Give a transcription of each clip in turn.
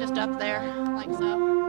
Just up there, like so.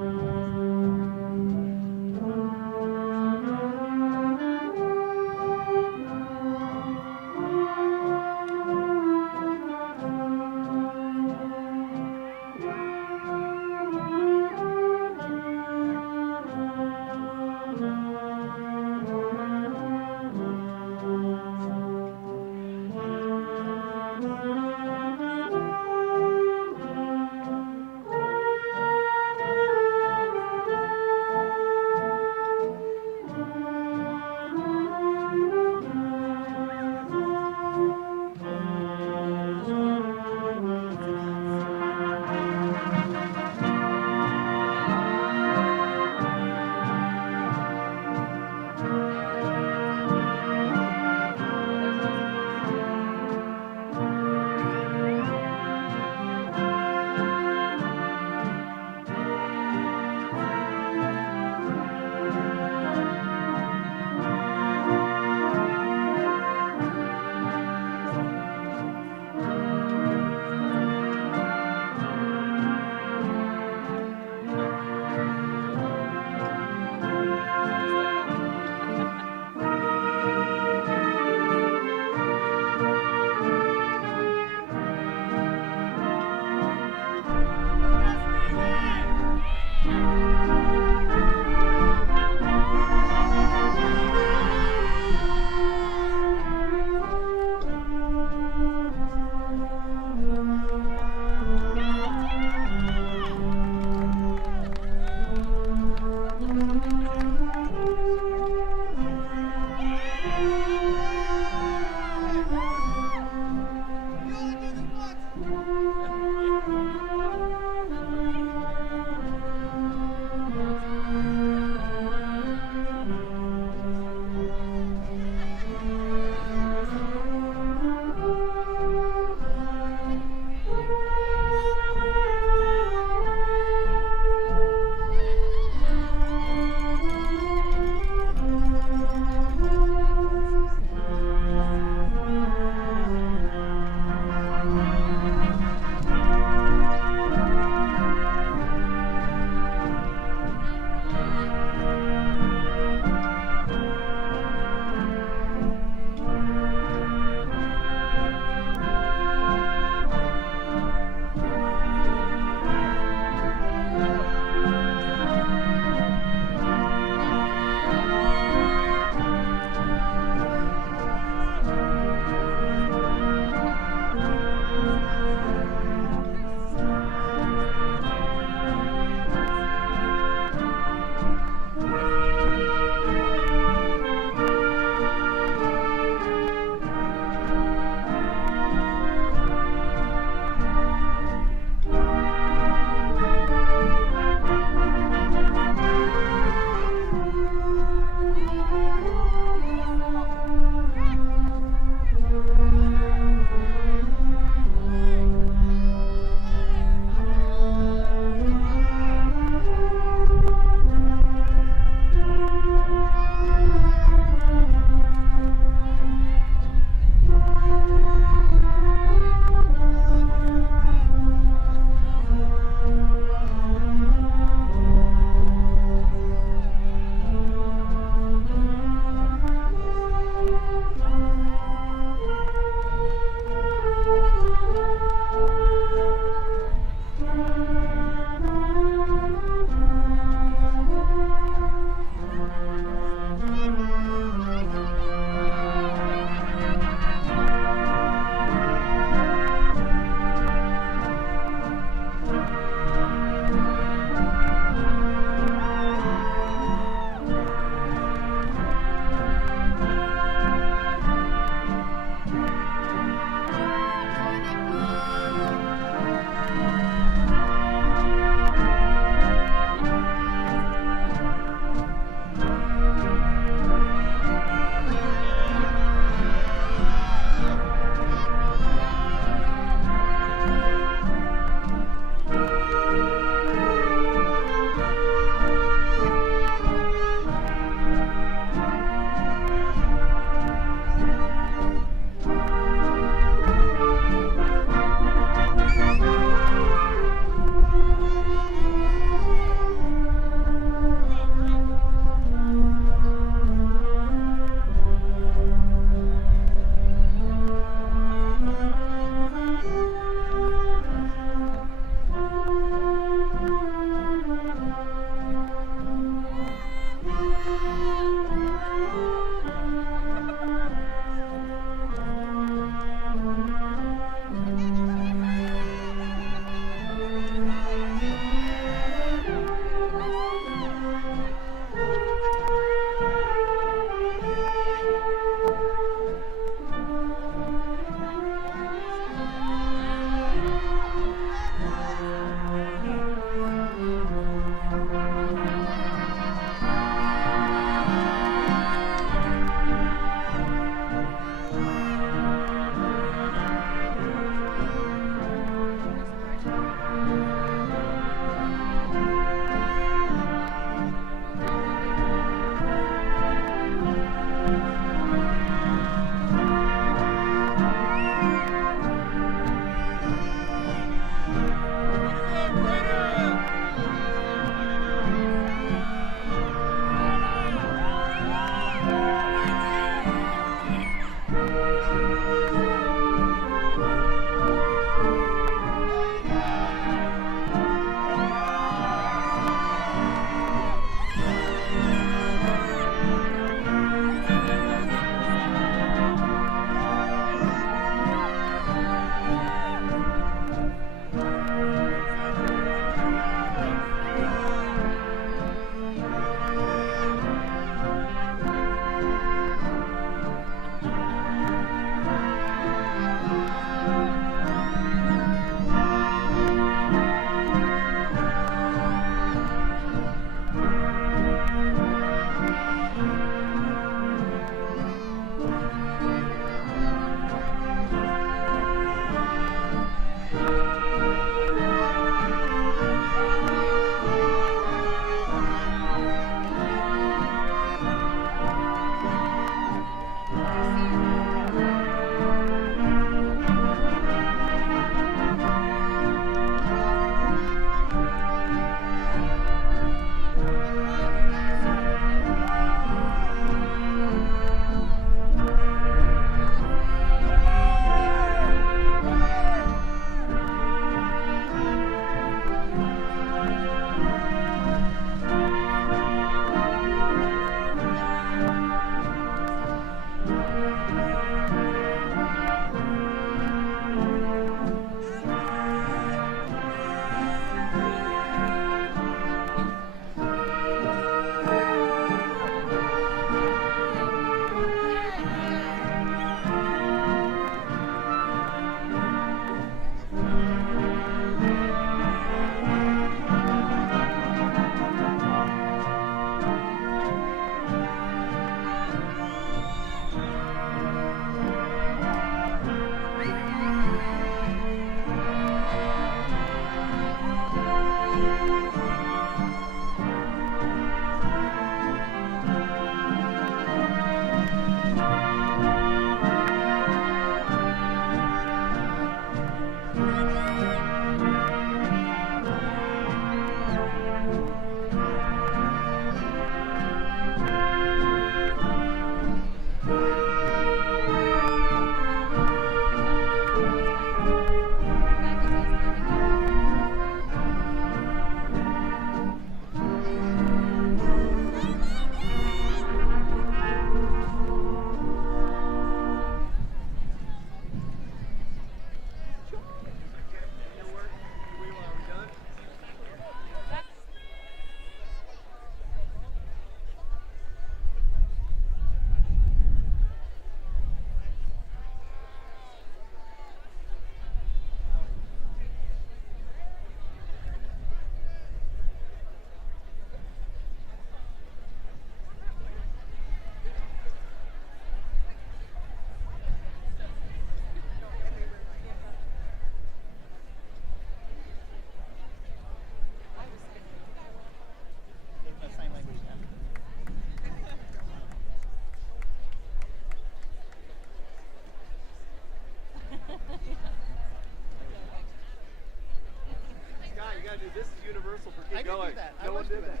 mind you, this is universal for keep going. I can do that. No one did that.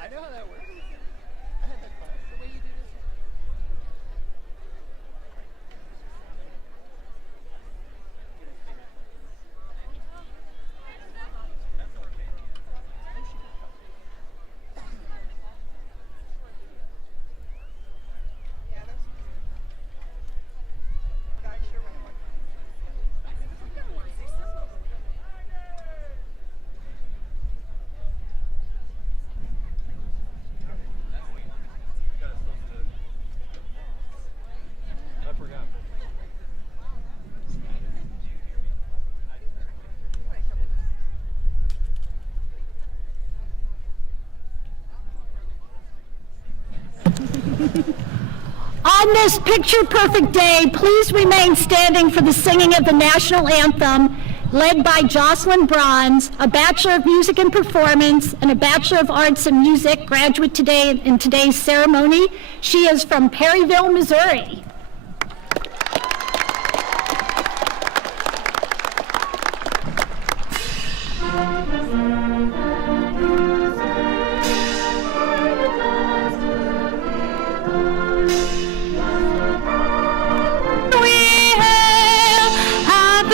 I know how that works. I had that class. The way you do this. I forgot. On this picture-perfect day, please remain standing for the singing of the national anthem, led by Jocelyn Bronze, a Bachelor of Music and Performance and a Bachelor of Arts in Music graduate today in today's ceremony. She is from Perryville, Missouri.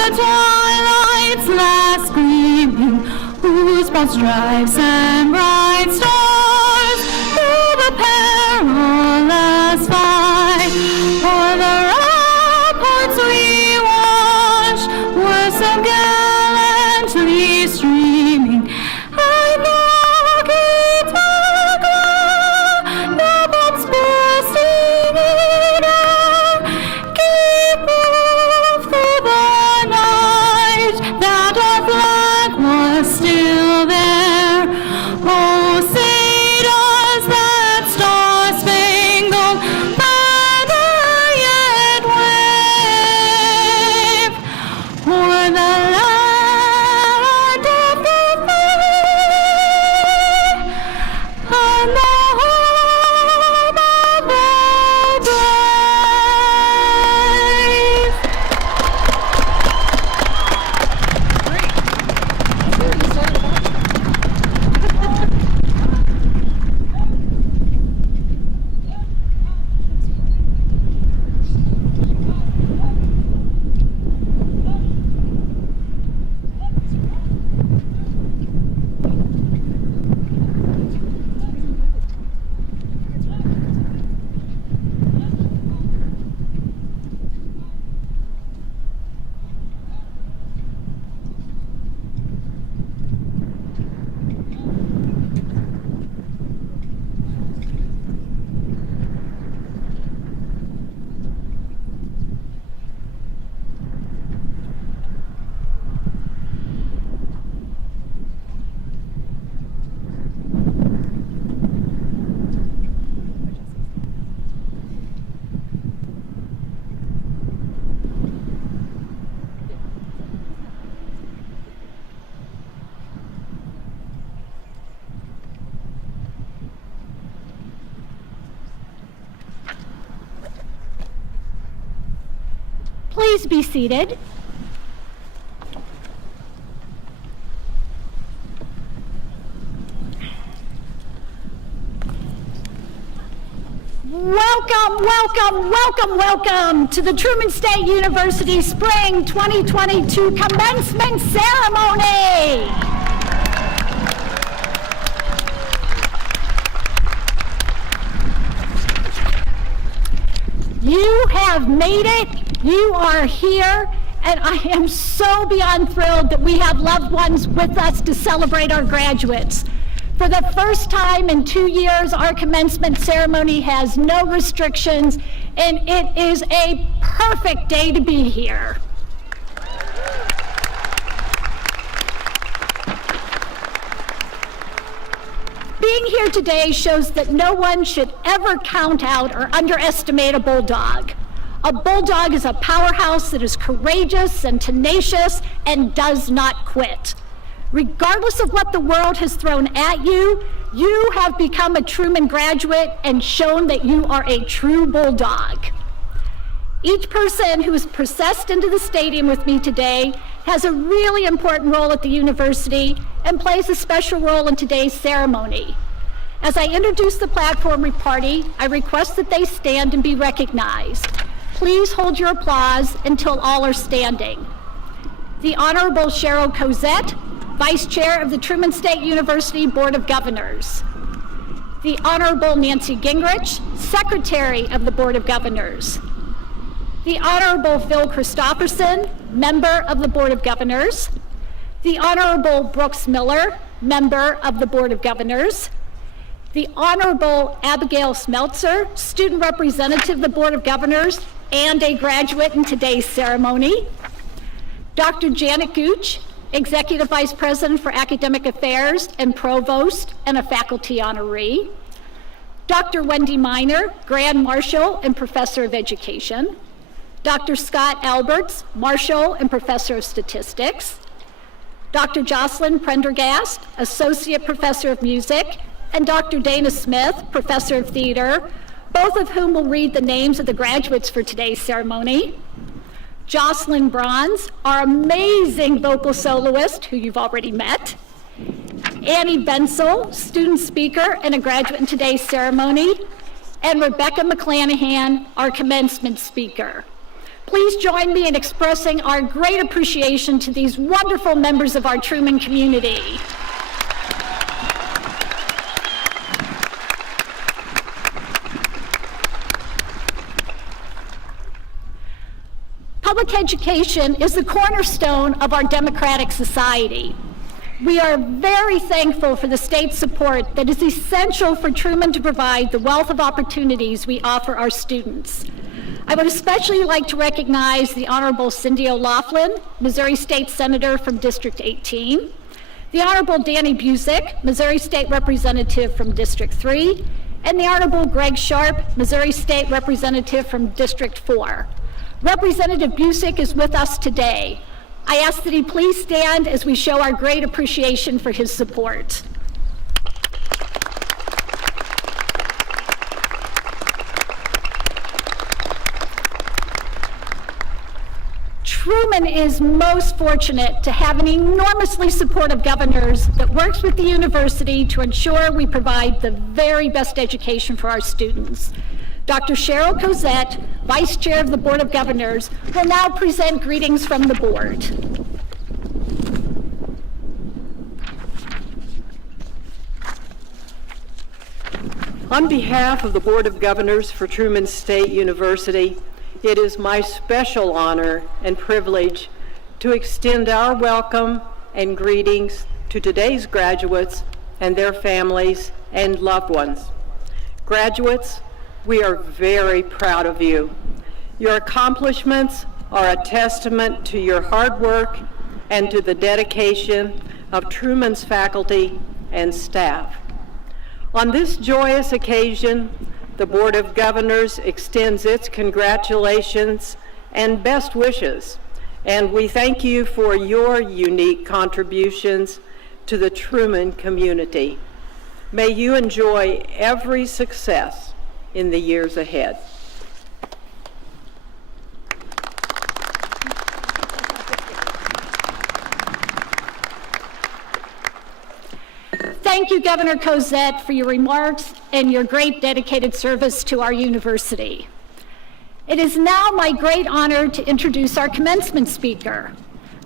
Twilight's last gleaming, whose broad stripes and bright stars through the perilous fight, o'er the ramparts we watched, were so gallantly streaming. I know gates were glad, the bombs bursting in air, gave proof through the night that our flag was still there. Oh, say does that star-spangled banner yet wave o'er the land of the free and the home of the Please be seated. Welcome to the Truman State University Spring 2022 Commencement Ceremony. You have made it. You are here, and I am so beyond thrilled that we have loved ones with us to celebrate our graduates. For the first time in 2 years, our commencement ceremony has no restrictions, and it is a perfect day to be here. Being here today shows that no one should ever count out or underestimate a bulldog. A bulldog is a powerhouse that is courageous and tenacious and does not quit. Regardless of what the world has thrown at you, you have become a Truman graduate and shown that you are a true bulldog. Each person who has processed into the stadium with me today has a really important role at the university and plays a special role in today's ceremony. As I introduce the platform party, I request that they stand and be recognized. Please hold your applause until all are standing. The Honorable Cheryl Cosette, Vice Chair of the Truman State University Board of Governors. The Honorable Nancy Gingrich, Secretary of the Board of Governors. The Honorable Phil Christopherson, Member of the Board of Governors. The Honorable Brooks Miller, Member of the Board of Governors. The Honorable Abigail Smeltzer, Student Representative of the Board of Governors and a graduate in today's ceremony. Dr. Janet Gooch, Executive Vice President for Academic Affairs and Provost and a faculty honoree. Dr. Wendy Miner, Grand Marshal and Professor of Education. Dr. Scott Alberts, Marshal and Professor of Statistics. Dr. Jocelyn Prendergast, Associate Professor of Music, and Dr. Dana Smith, Professor of Theater, both of whom will read the names of the graduates for today's ceremony. Jocelyn Bronze, our amazing vocal soloist, who you've already met. Annie Bensel, student speaker and a graduate in today's ceremony. And Rebecca McClanahan, our commencement speaker. Please join me in expressing our great appreciation to these wonderful members of our Truman community. Public education is the cornerstone of our democratic society. We are very thankful for the state's support that is essential for Truman to provide the wealth of opportunities we offer our students. I would especially like to recognize the Honorable Cindy O'Laughlin, Missouri State Senator from District 18, the Honorable Danny Busick, Missouri State Representative from District 3, and the Honorable Greg Sharp, Missouri State Representative from District 4. Representative Busick is with us today. I ask that he please stand as we show our great appreciation for his support. Truman is most fortunate to have an enormously supportive governor that works with the university to ensure we provide the very best education for our students. Dr. Cheryl Cosette, Vice Chair of the Board of Governors, will now present greetings from the board. On behalf of the Board of Governors for Truman State University, it is my special honor and privilege to extend our welcome and greetings to today's graduates and their families and loved ones. Graduates, we are very proud of you. Your accomplishments are a testament to your hard work and to the dedication of Truman's faculty and staff. On this joyous occasion, the Board of Governors extends its congratulations and best wishes, and we thank you for your unique contributions to the Truman community. May you enjoy every success in the years ahead. Thank you, Governor Cosette, for your remarks and your great dedicated service to our university. It is now my great honor to introduce our commencement speaker.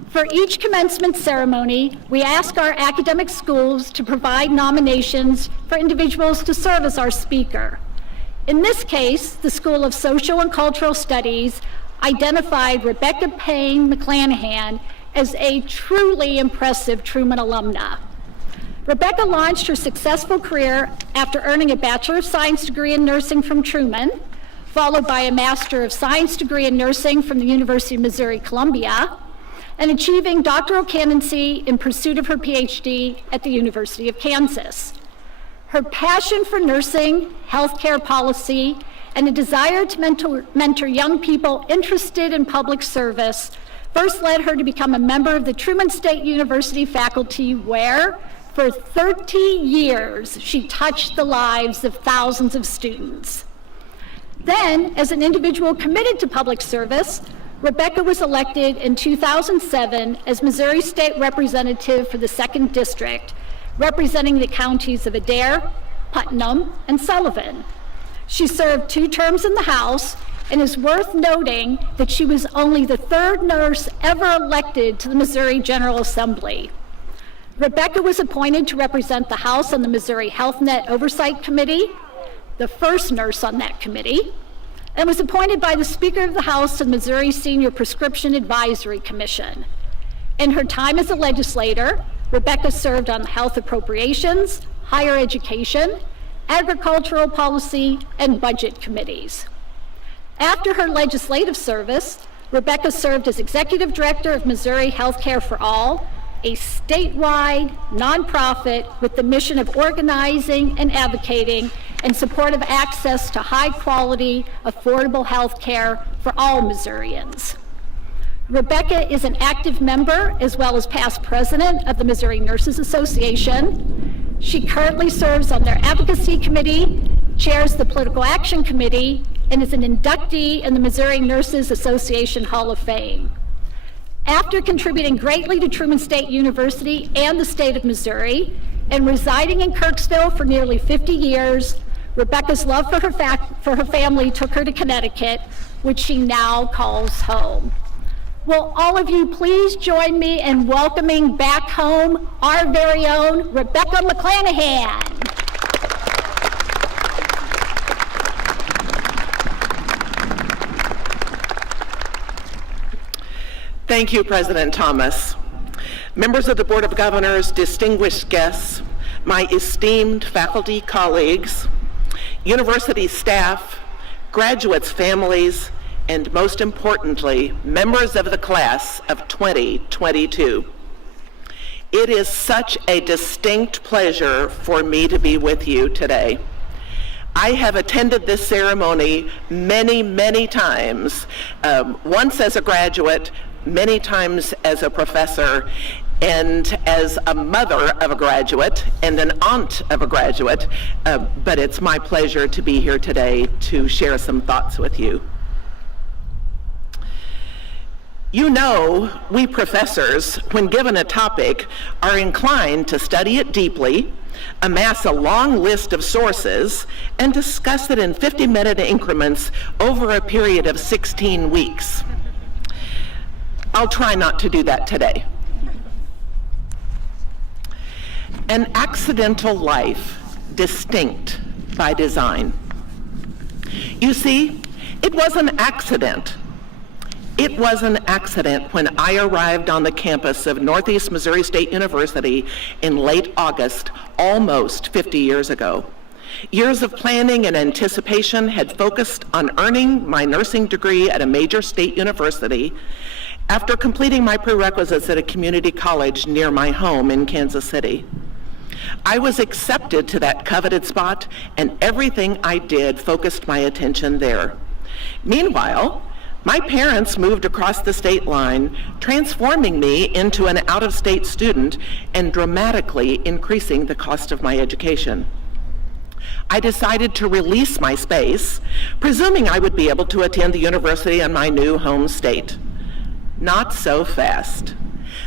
For each commencement ceremony, we ask our academic schools to provide nominations for individuals to serve as our speaker. In this case, the School of Social and Cultural Studies identified Rebecca Payne McClanahan as a truly impressive Truman alumna. Rebecca launched her successful career after earning a Bachelor of Science degree in nursing from Truman, followed by a Master of Science degree in nursing from the University of Missouri-Columbia, and achieving doctoral candidacy in pursuit of her PhD at the University of Kansas. Her passion for nursing, healthcare policy, and a desire to mentor young people interested in public service first led her to become a member of the Truman State University faculty where, for 30 years, she touched the lives of thousands of students. Then, as an individual committed to public service, Rebecca was elected in 2007 as Missouri State Representative for the 2nd District, representing the counties of Adair, Putnam, and Sullivan. She served 2 terms in the House, and is worth noting that she was only the 3rd nurse ever elected to the Missouri General Assembly. Rebecca was appointed to represent the House on the Missouri Health Net Oversight Committee, the first nurse on that committee, and was appointed by the Speaker of the House to the Missouri Senior Prescription Advisory Commission. In her time as a legislator, Rebecca served on the Health Appropriations, Higher Education, Agricultural Policy, and Budget Committees. After her legislative service, Rebecca served as Executive Director of Missouri Healthcare for All, a statewide nonprofit with the mission of organizing and advocating in support of access to high-quality, affordable health care for all Missourians. Rebecca is an active member as well as past president of the Missouri Nurses Association. She currently serves on their advocacy committee, chairs the political action committee, and is an inductee in the Missouri Nurses Association Hall of Fame. After contributing greatly to Truman State University and the state of Missouri, and residing in Kirksville for nearly 50 years, Rebecca's love for her family took her to Connecticut, which she now calls home. Will all of you please join me in welcoming back home our very own Rebecca McClanahan. Thank you, President Thomas. Members of the Board of Governors, distinguished guests, my esteemed faculty colleagues, university staff, graduates' families, and most importantly, members of the class of 2022. It is such a distinct pleasure for me to be with you today. I have attended this ceremony many, many times, once as a graduate, many times as a professor, and as a mother of a graduate and an aunt of a graduate, but it's my pleasure to be here today to share some thoughts with you. You know, we professors, when given a topic, are inclined to study it deeply, amass a long list of sources, and discuss it in 50-minute increments over a period of 16 weeks. I'll try not to do that today. An accidental life, distinct by design. You see, it was an accident. It was an accident when I arrived on the campus of Northeast Missouri State University in late August, almost 50 years ago. Years of planning and anticipation had focused on earning my nursing degree at a major state university after completing my prerequisites at a community college near my home in Kansas City. I was accepted to that coveted spot, and everything I did focused my attention there. Meanwhile, my parents moved across the state line, transforming me into an out-of-state student and dramatically increasing the cost of my education. I decided to release my space, presuming I would be able to attend the university in my new home state. Not so fast.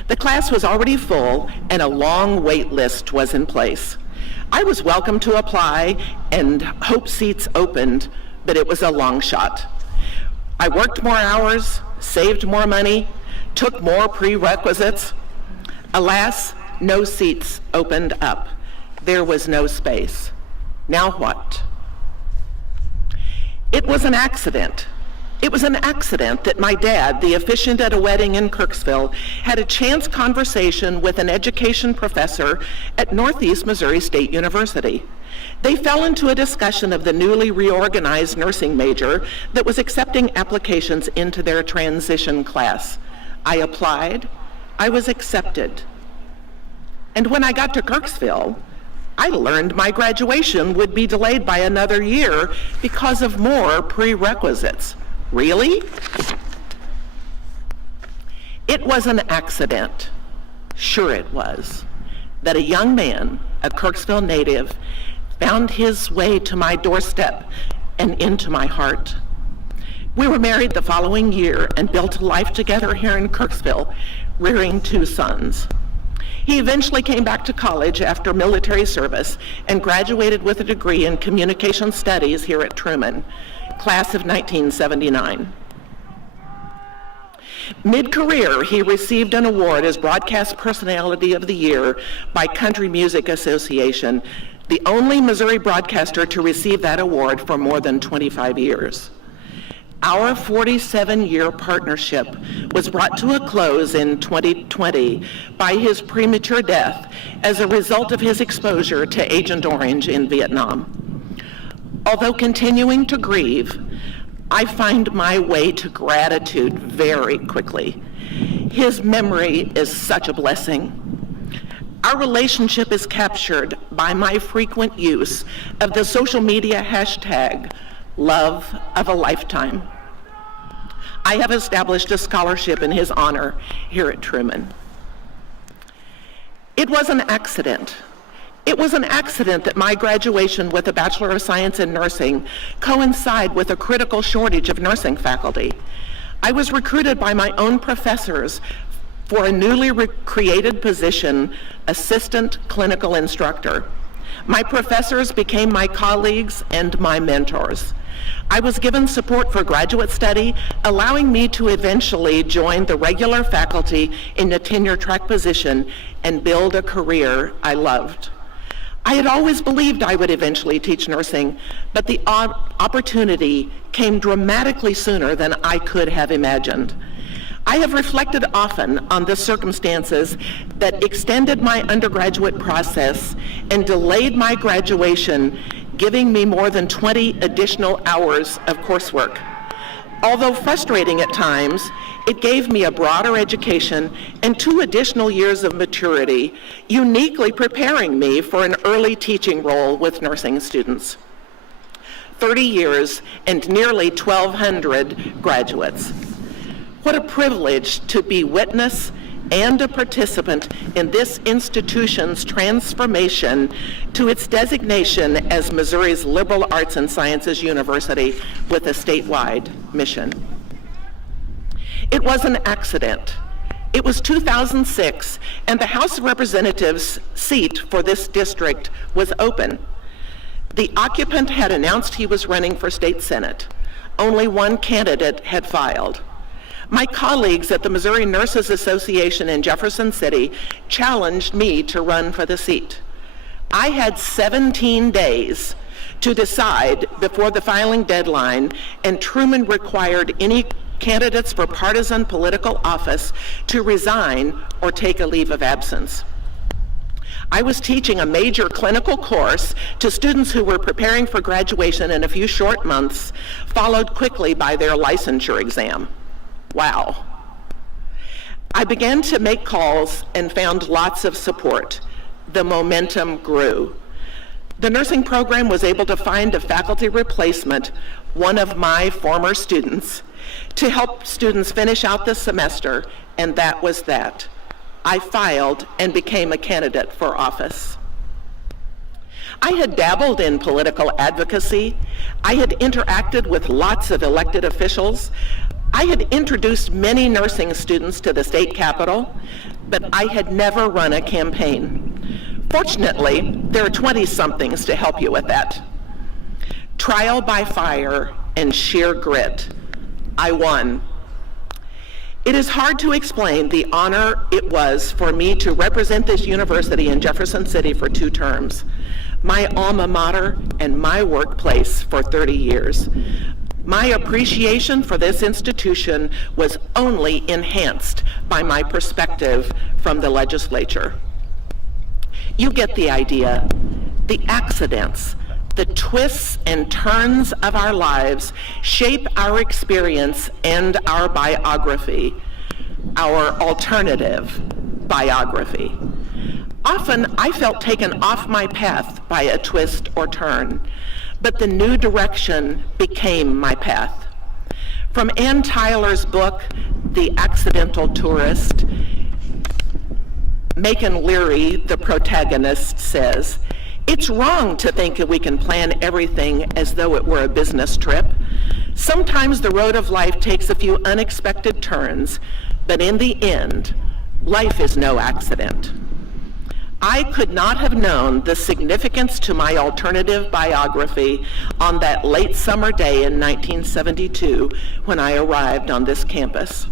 The class was already full and a long wait list was in place. I was welcome to apply and hope seats opened, but it was a long shot. I worked more hours, saved more money, took more prerequisites. Alas, no seats opened up. There was no space. Now what? It was an accident. It was an accident that my dad, the officiant at a wedding in Kirksville, had a chance conversation with an education professor at Northeast Missouri State University. They fell into a discussion of the newly reorganized nursing major that was accepting applications into their transition class. I applied. I was accepted. And when I got to Kirksville, I learned my graduation would be delayed by another year because of more prerequisites. Really? It was an accident, sure it was, that a young man, a Kirksville native, found his way to my doorstep and into my heart. We were married the following year and built a life together here in Kirksville, rearing 2 sons. He eventually came back to college after military service and graduated with a degree in communication studies here at Truman, class of 1979. Mid-career, he received an award as Broadcast Personality of the Year by Country Music Association, the only Missouri broadcaster to receive that award for more than 25 years. Our 47-year partnership was brought to a close in 2020 by his premature death as a result of his exposure to Agent Orange in Vietnam. Although continuing to grieve, I find my way to gratitude very quickly. His memory is such a blessing. Our relationship is captured by my frequent use of the social media hashtag, Love of a Lifetime. I have established a scholarship in his honor here at Truman. It was an accident. It was an accident that my graduation with a Bachelor of Science in Nursing coincided with a critical shortage of nursing faculty. I was recruited by my own professors for a newly created position, Assistant Clinical Instructor. My professors became my colleagues and my mentors. I was given support for graduate study, allowing me to eventually join the regular faculty in a tenure track position and build a career I loved. I had always believed I would eventually teach nursing, but the opportunity came dramatically sooner than I could have imagined. I have reflected often on the circumstances that extended my undergraduate process and delayed my graduation, giving me more than 20 additional hours of coursework. Although frustrating at times, it gave me a broader education and 2 additional years of maturity, uniquely preparing me for an early teaching role with nursing students. 30 years and nearly 1,200 graduates. What a privilege to be witness and a participant in this institution's transformation to its designation as Missouri's liberal arts and sciences university with a statewide mission. It was an accident. It was 2006, and the House of Representatives seat for this district was open. The occupant had announced he was running for state senate. Only one candidate had filed. My colleagues at the Missouri Nurses Association in Jefferson City challenged me to run for the seat. I had 17 days to decide before the filing deadline, and Truman required any candidates for partisan political office to resign or take a leave of absence. I was teaching a major clinical course to students who were preparing for graduation in a few short months, followed quickly by their licensure exam. Wow. I began to make calls and found lots of support. The momentum grew. The nursing program was able to find a faculty replacement, one of my former students, to help students finish out the semester, and that was that. I filed and became a candidate for office. I had dabbled in political advocacy. I had interacted with lots of elected officials. I had introduced many nursing students to the state capitol, but I had never run a campaign. Fortunately, there are 20-somethings to help you with that. Trial by fire and sheer grit. I won. It is hard to explain the honor it was for me to represent this university in Jefferson City for 2 terms, my alma mater and my workplace for 30 years. My appreciation for this institution was only enhanced by my perspective from the legislature. You get the idea. The accidents, the twists and turns of our lives shape our experience and our biography, our alternative biography. Often I felt taken off my path by a twist or turn, but the new direction became my path. From Ann Tyler's book, The Accidental Tourist, Macon Leary, the protagonist, says, "It's wrong to think that we can plan everything as though it were a business trip. Sometimes the road of life takes a few unexpected turns, but in the end, life is no accident. I could not have known the significance to my alternative biography on that late summer day in 1972 when I arrived on this campus.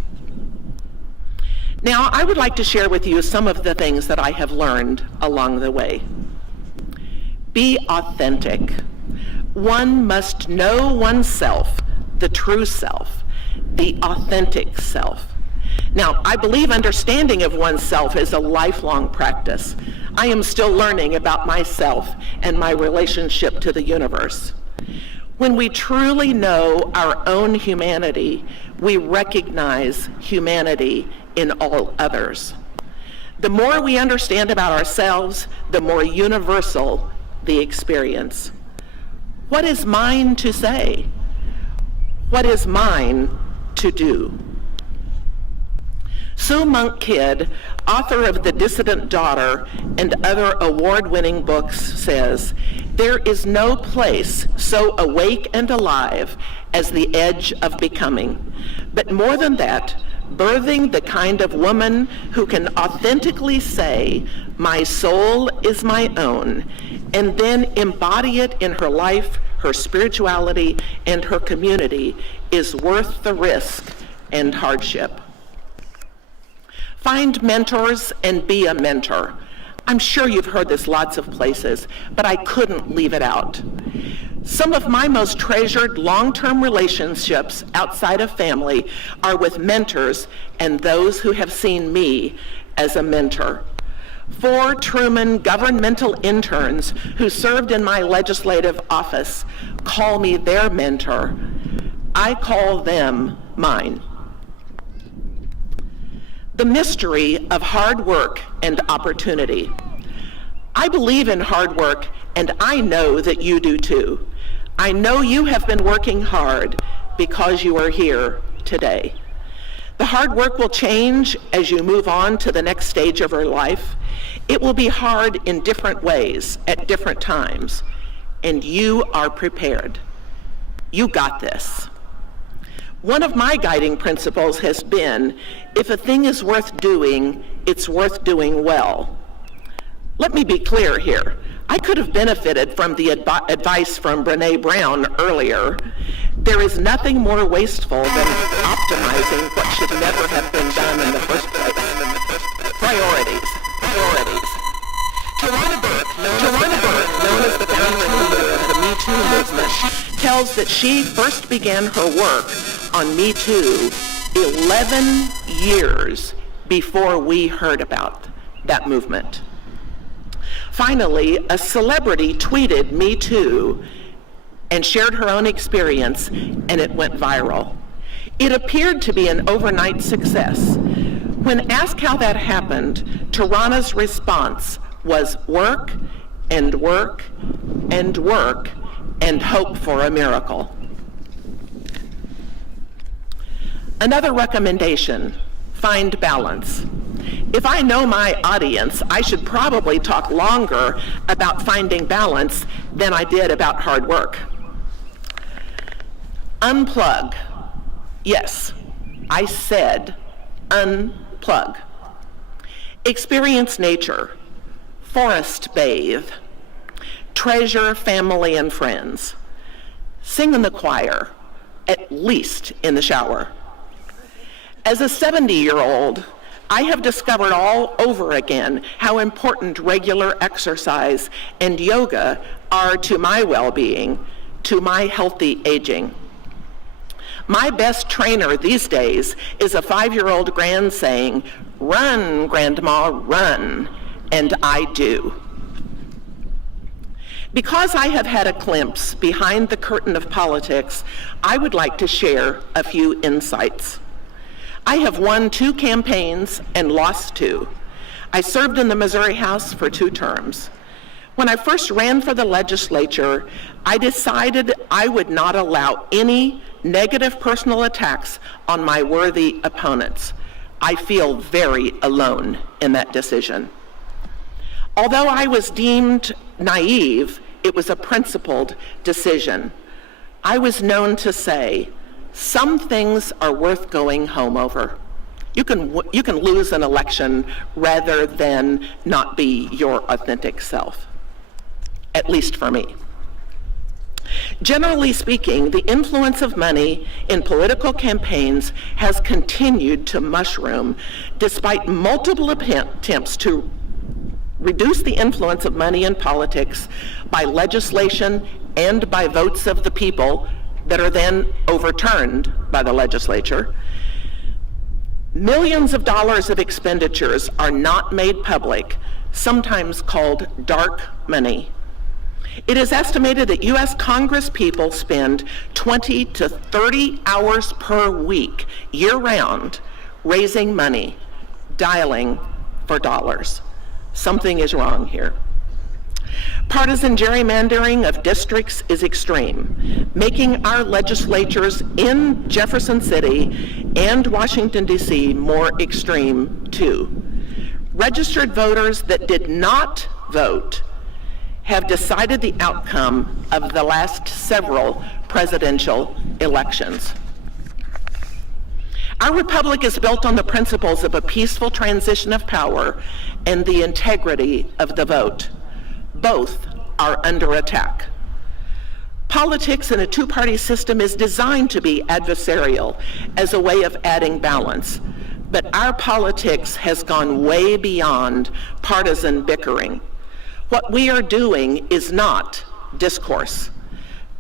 Now, I would like to share with you some of the things that I have learned along the way. Be authentic. One must know oneself, the true self, the authentic self. Now, I believe understanding of oneself is a lifelong practice. I am still learning about myself and my relationship to the universe. When we truly know our own humanity, we recognize humanity in all others. The more we understand about ourselves, the more universal the experience. What is mine to say? What is mine to do? Sue Monk Kidd, author of The Dissident Daughter and other award-winning books, says, "There is no place so awake and alive as the edge of becoming. But more than that, birthing the kind of woman who can authentically say, 'My soul is my own,' and then embody it in her life, her spirituality, and her community is worth the risk and hardship." Find mentors and be a mentor. I'm sure you've heard this lots of places, but I couldn't leave it out. Some of my most treasured long-term relationships outside of family are with mentors and those who have seen me as a mentor. 4 Truman governmental interns who served in my legislative office call me their mentor. I call them mine. The mystery of hard work and opportunity. I believe in hard work, and I know that you do too. I know you have been working hard because you are here today. The hard work will change as you move on to the next stage of your life. It will be hard in different ways at different times, and you are prepared. You got this. One of my guiding principles has been, if a thing is worth doing, it's worth doing well. Let me be clear here. I could have benefited from the advice from Brene Brown earlier. There is nothing more wasteful than optimizing what should never have been done in the first place. Priorities. Tarana Burke, known as the founding leader of the Me Too movement, tells that she first began her work on Me Too 11 years before we heard about that movement. Finally, a celebrity tweeted Me Too and shared her own experience, and it went viral. It appeared to be an overnight success. When asked how that happened, Tarana's response was work and work and work and hope for a miracle. Another recommendation, find balance. If I know my audience, I should probably talk longer about finding balance than I did about hard work. Unplug. Yes, I said unplug. Experience nature. Forest bathe. Treasure family and friends. Sing in the choir, at least in the shower. As a 70-year-old, I have discovered all over again how important regular exercise and yoga are to my well-being, to my healthy aging. My best trainer these days is a 5-year-old grand saying, "Run, Grandma, run," and I do. Because I have had a glimpse behind the curtain of politics, I would like to share a few insights. I have won 2 campaigns and lost 2. I served in the Missouri House for 2 terms. When I first ran for the legislature, I decided I would not allow any negative personal attacks on my worthy opponents. I feel very alone in that decision. Although I was deemed naive, it was a principled decision. I was known to say, some things are worth going home over. You can lose an election rather than not be your authentic self, at least for me. Generally speaking, the influence of money in political campaigns has continued to mushroom despite multiple attempts to reduce the influence of money in politics by legislation and by votes of the people that are then overturned by the legislature. Millions of dollars of expenditures are not made public, sometimes called dark money. It is estimated that U.S. Congress people spend 20 to 30 hours per week, year-round, raising money, dialing for dollars. Something is wrong here. Partisan gerrymandering of districts is extreme, making our legislatures in Jefferson City and Washington, D.C. more extreme, too. Registered voters that did not vote have decided the outcome of the last several presidential elections. Our republic is built on the principles of a peaceful transition of power and the integrity of the vote. Both are under attack. Politics in a two-party system is designed to be adversarial as a way of adding balance, but our politics has gone way beyond partisan bickering. What we are doing is not discourse.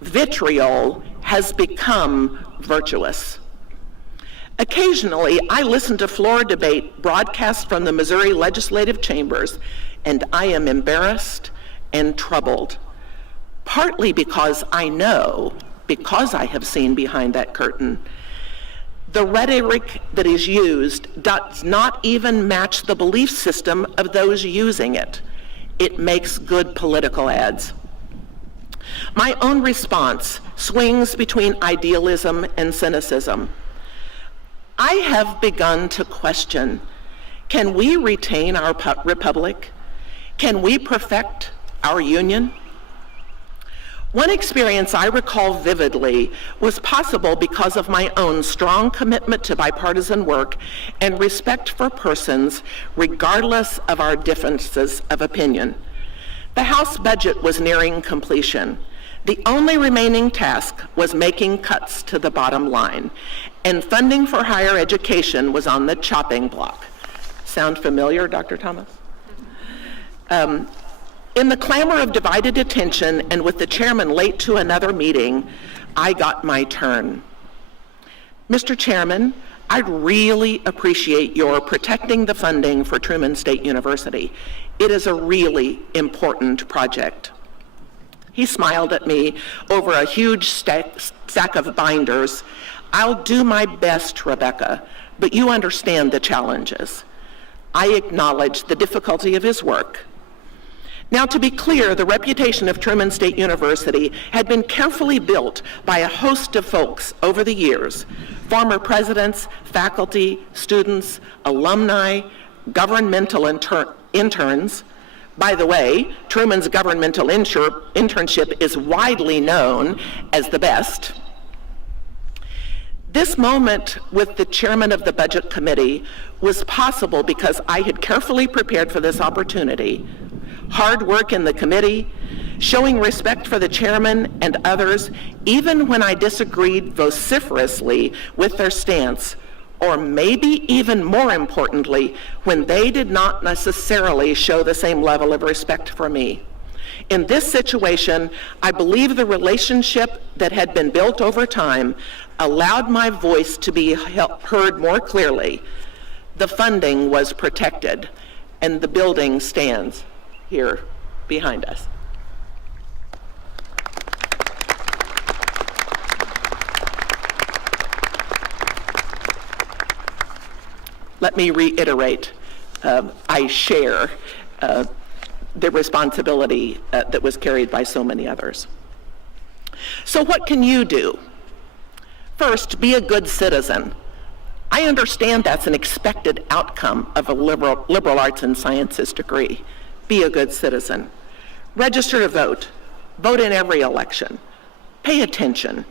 Vitriol has become virtuous. Occasionally, I listen to floor debate broadcasts from the Missouri legislative chambers, and I am embarrassed and troubled, partly because I know, because I have seen behind that curtain, the rhetoric that is used does not even match the belief system of those using it. It makes good political ads. My own response swings between idealism and cynicism. I have begun to question, can we retain our republic? Can we perfect our union? One experience I recall vividly was possible because of my own strong commitment to bipartisan work and respect for persons, regardless of our differences of opinion. The House budget was nearing completion. The only remaining task was making cuts to the bottom line, and funding for higher education was on the chopping block. Sound familiar, Dr. Thomas? In the clamor of divided attention and with the chairman late to another meeting, I got my turn. Mr. Chairman, I'd really appreciate your protecting the funding for Truman State University. It is a really important project. He smiled at me over a huge stack of binders. I'll do my best, Rebecca, but you understand the challenges. I acknowledge the difficulty of his work. Now, to be clear, the reputation of Truman State University had been carefully built by a host of folks over the years: former presidents, faculty, students, alumni, governmental interns. By the way, Truman's governmental internship is widely known as the best. This moment with the chairman of the budget committee was possible because I had carefully prepared for this opportunity. Hard work in the committee, showing respect for the chairman and others, even when I disagreed vociferously with their stance, or maybe even more importantly, when they did not necessarily show the same level of respect for me. In this situation, I believe the relationship that had been built over time allowed my voice to be heard more clearly. The funding was protected, and the building stands here behind us. Let me reiterate, I share the responsibility that was carried by so many others. So what can you do? First, be a good citizen. I understand that's an expected outcome of a liberal arts and sciences degree. Be a good citizen. Register to vote. Vote in every election. Pay attention.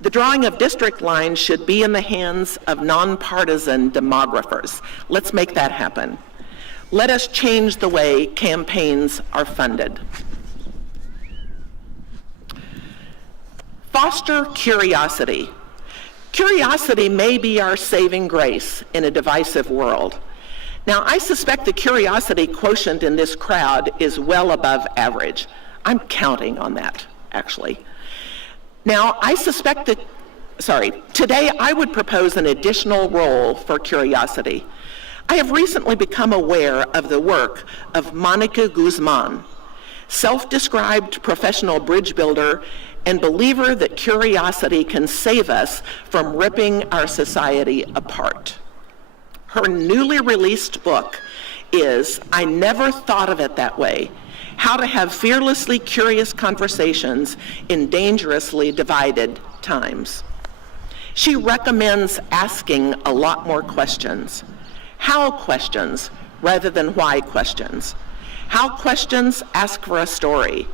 The drawing of district lines should be in the hands of nonpartisan demographers. Let's make that happen. Let us change the way campaigns are funded. Foster curiosity. Curiosity may be our saving grace in a divisive world. Now, I suspect the curiosity quotient in this crowd is well above average. I'm counting on that, actually. Now, today I would propose an additional role for curiosity. I have recently become aware of the work of Monica Guzman, self-described professional bridge builder and believer that curiosity can save us from ripping our society apart. Her newly released book is I Never Thought of It That Way: How to Have Fearlessly Curious Conversations in Dangerously Divided Times. She recommends asking a lot more questions. How questions rather than why questions. How questions ask for a story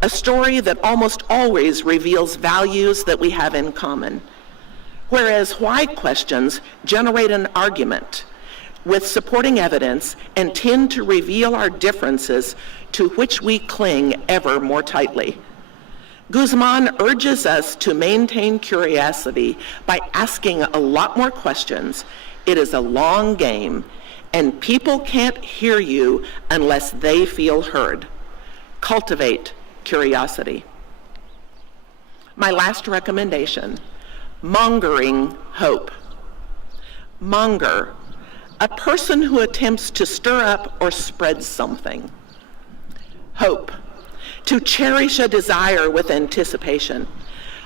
that almost always reveals values that we have in common. Whereas why questions generate an argument with supporting evidence and tend to reveal our differences to which we cling ever more tightly. Guzman urges us to maintain curiosity by asking a lot more questions. It is a long game, and people can't hear you unless they feel heard. Cultivate curiosity. My last recommendation, mongering hope. Monger, a person who attempts to stir up or spread something. Hope, to cherish a desire with anticipation.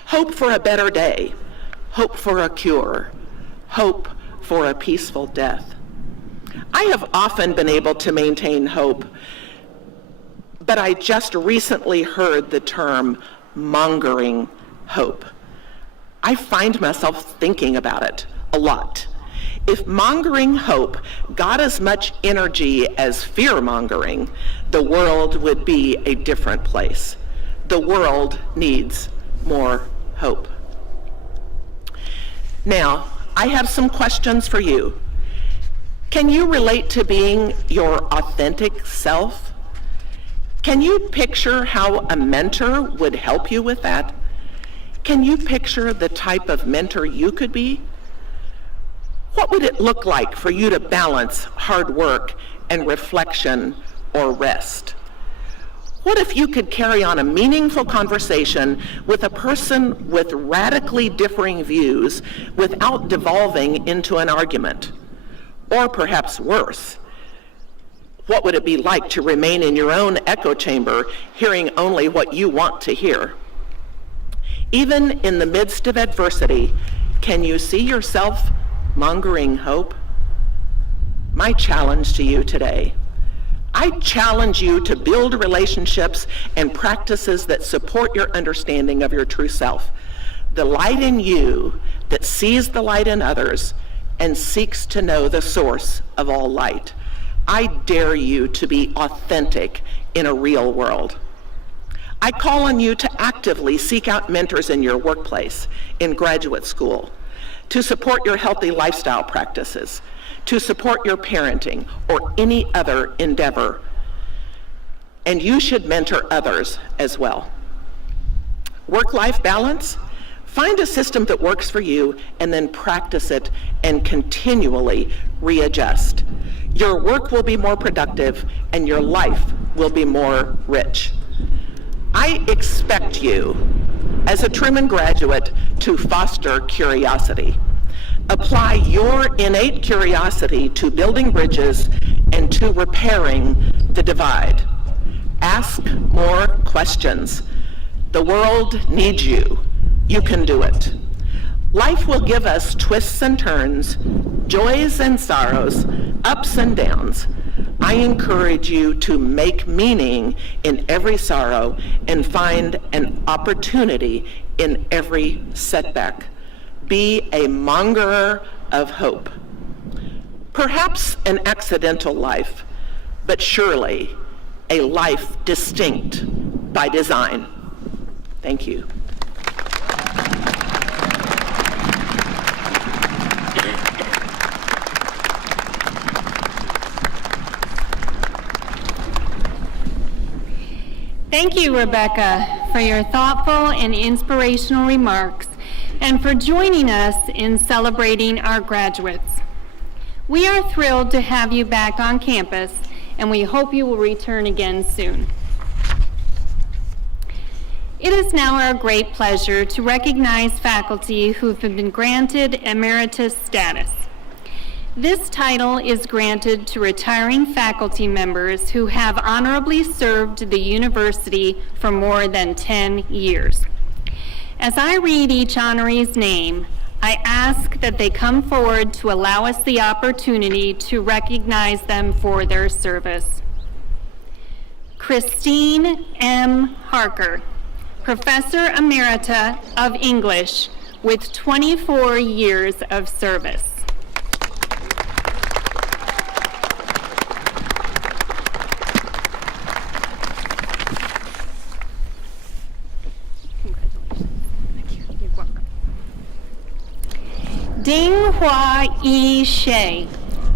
Hope for a better day. Hope for a cure. Hope for a peaceful death. I have often been able to maintain hope, but I just recently heard the term mongering hope. I find myself thinking about it a lot. If mongering hope got as much energy as fear-mongering, the world would be a different place. The world needs more hope. Now, I have some questions for you. Can you relate to being your authentic self? Can you picture how a mentor would help you with that? Can you picture the type of mentor you could be? What would it look like for you to balance hard work and reflection or rest? What if you could carry on a meaningful conversation with a person with radically differing views without devolving into an argument? Or perhaps worse, what would it be like to remain in your own echo chamber, hearing only what you want to hear? Even in the midst of adversity, can you see yourself mongering hope? My challenge to you today, I challenge you to build relationships and practices that support your understanding of your true self, the light in you that sees the light in others and seeks to know the source of all light. I dare you to be authentic in a real world. I call on you to actively seek out mentors in your workplace, in graduate school, to support your healthy lifestyle practices, to support your parenting or any other endeavor. And you should mentor others as well. Work-life balance, find a system that works for you and then practice it and continually readjust. Your work will be more productive and your life will be more rich. I expect you, as a Truman graduate, to foster curiosity. Apply your innate curiosity to building bridges and to repairing the divide. Ask more questions. The world needs you. You can do it. Life will give us twists and turns, joys and sorrows, ups and downs. I encourage you to make meaning in every sorrow and find an opportunity in every setback. Be a mongerer of hope. Perhaps an accidental life, but surely a life distinct by design. Thank you. Thank you, Rebecca, for your thoughtful and inspirational remarks and for joining us in celebrating our graduates. We are thrilled to have you back on campus, and we hope you will return again soon. It is now our great pleasure to recognize faculty who have been granted emeritus status. This title is granted to retiring faculty members who have honorably served the university for more than 10 years. As I read each honoree's name, I ask that they come forward to allow us the opportunity to recognize them for their service. Christine M. Harker, Professor Emerita of English with 24 years of service. Ding Hua Yi Shea,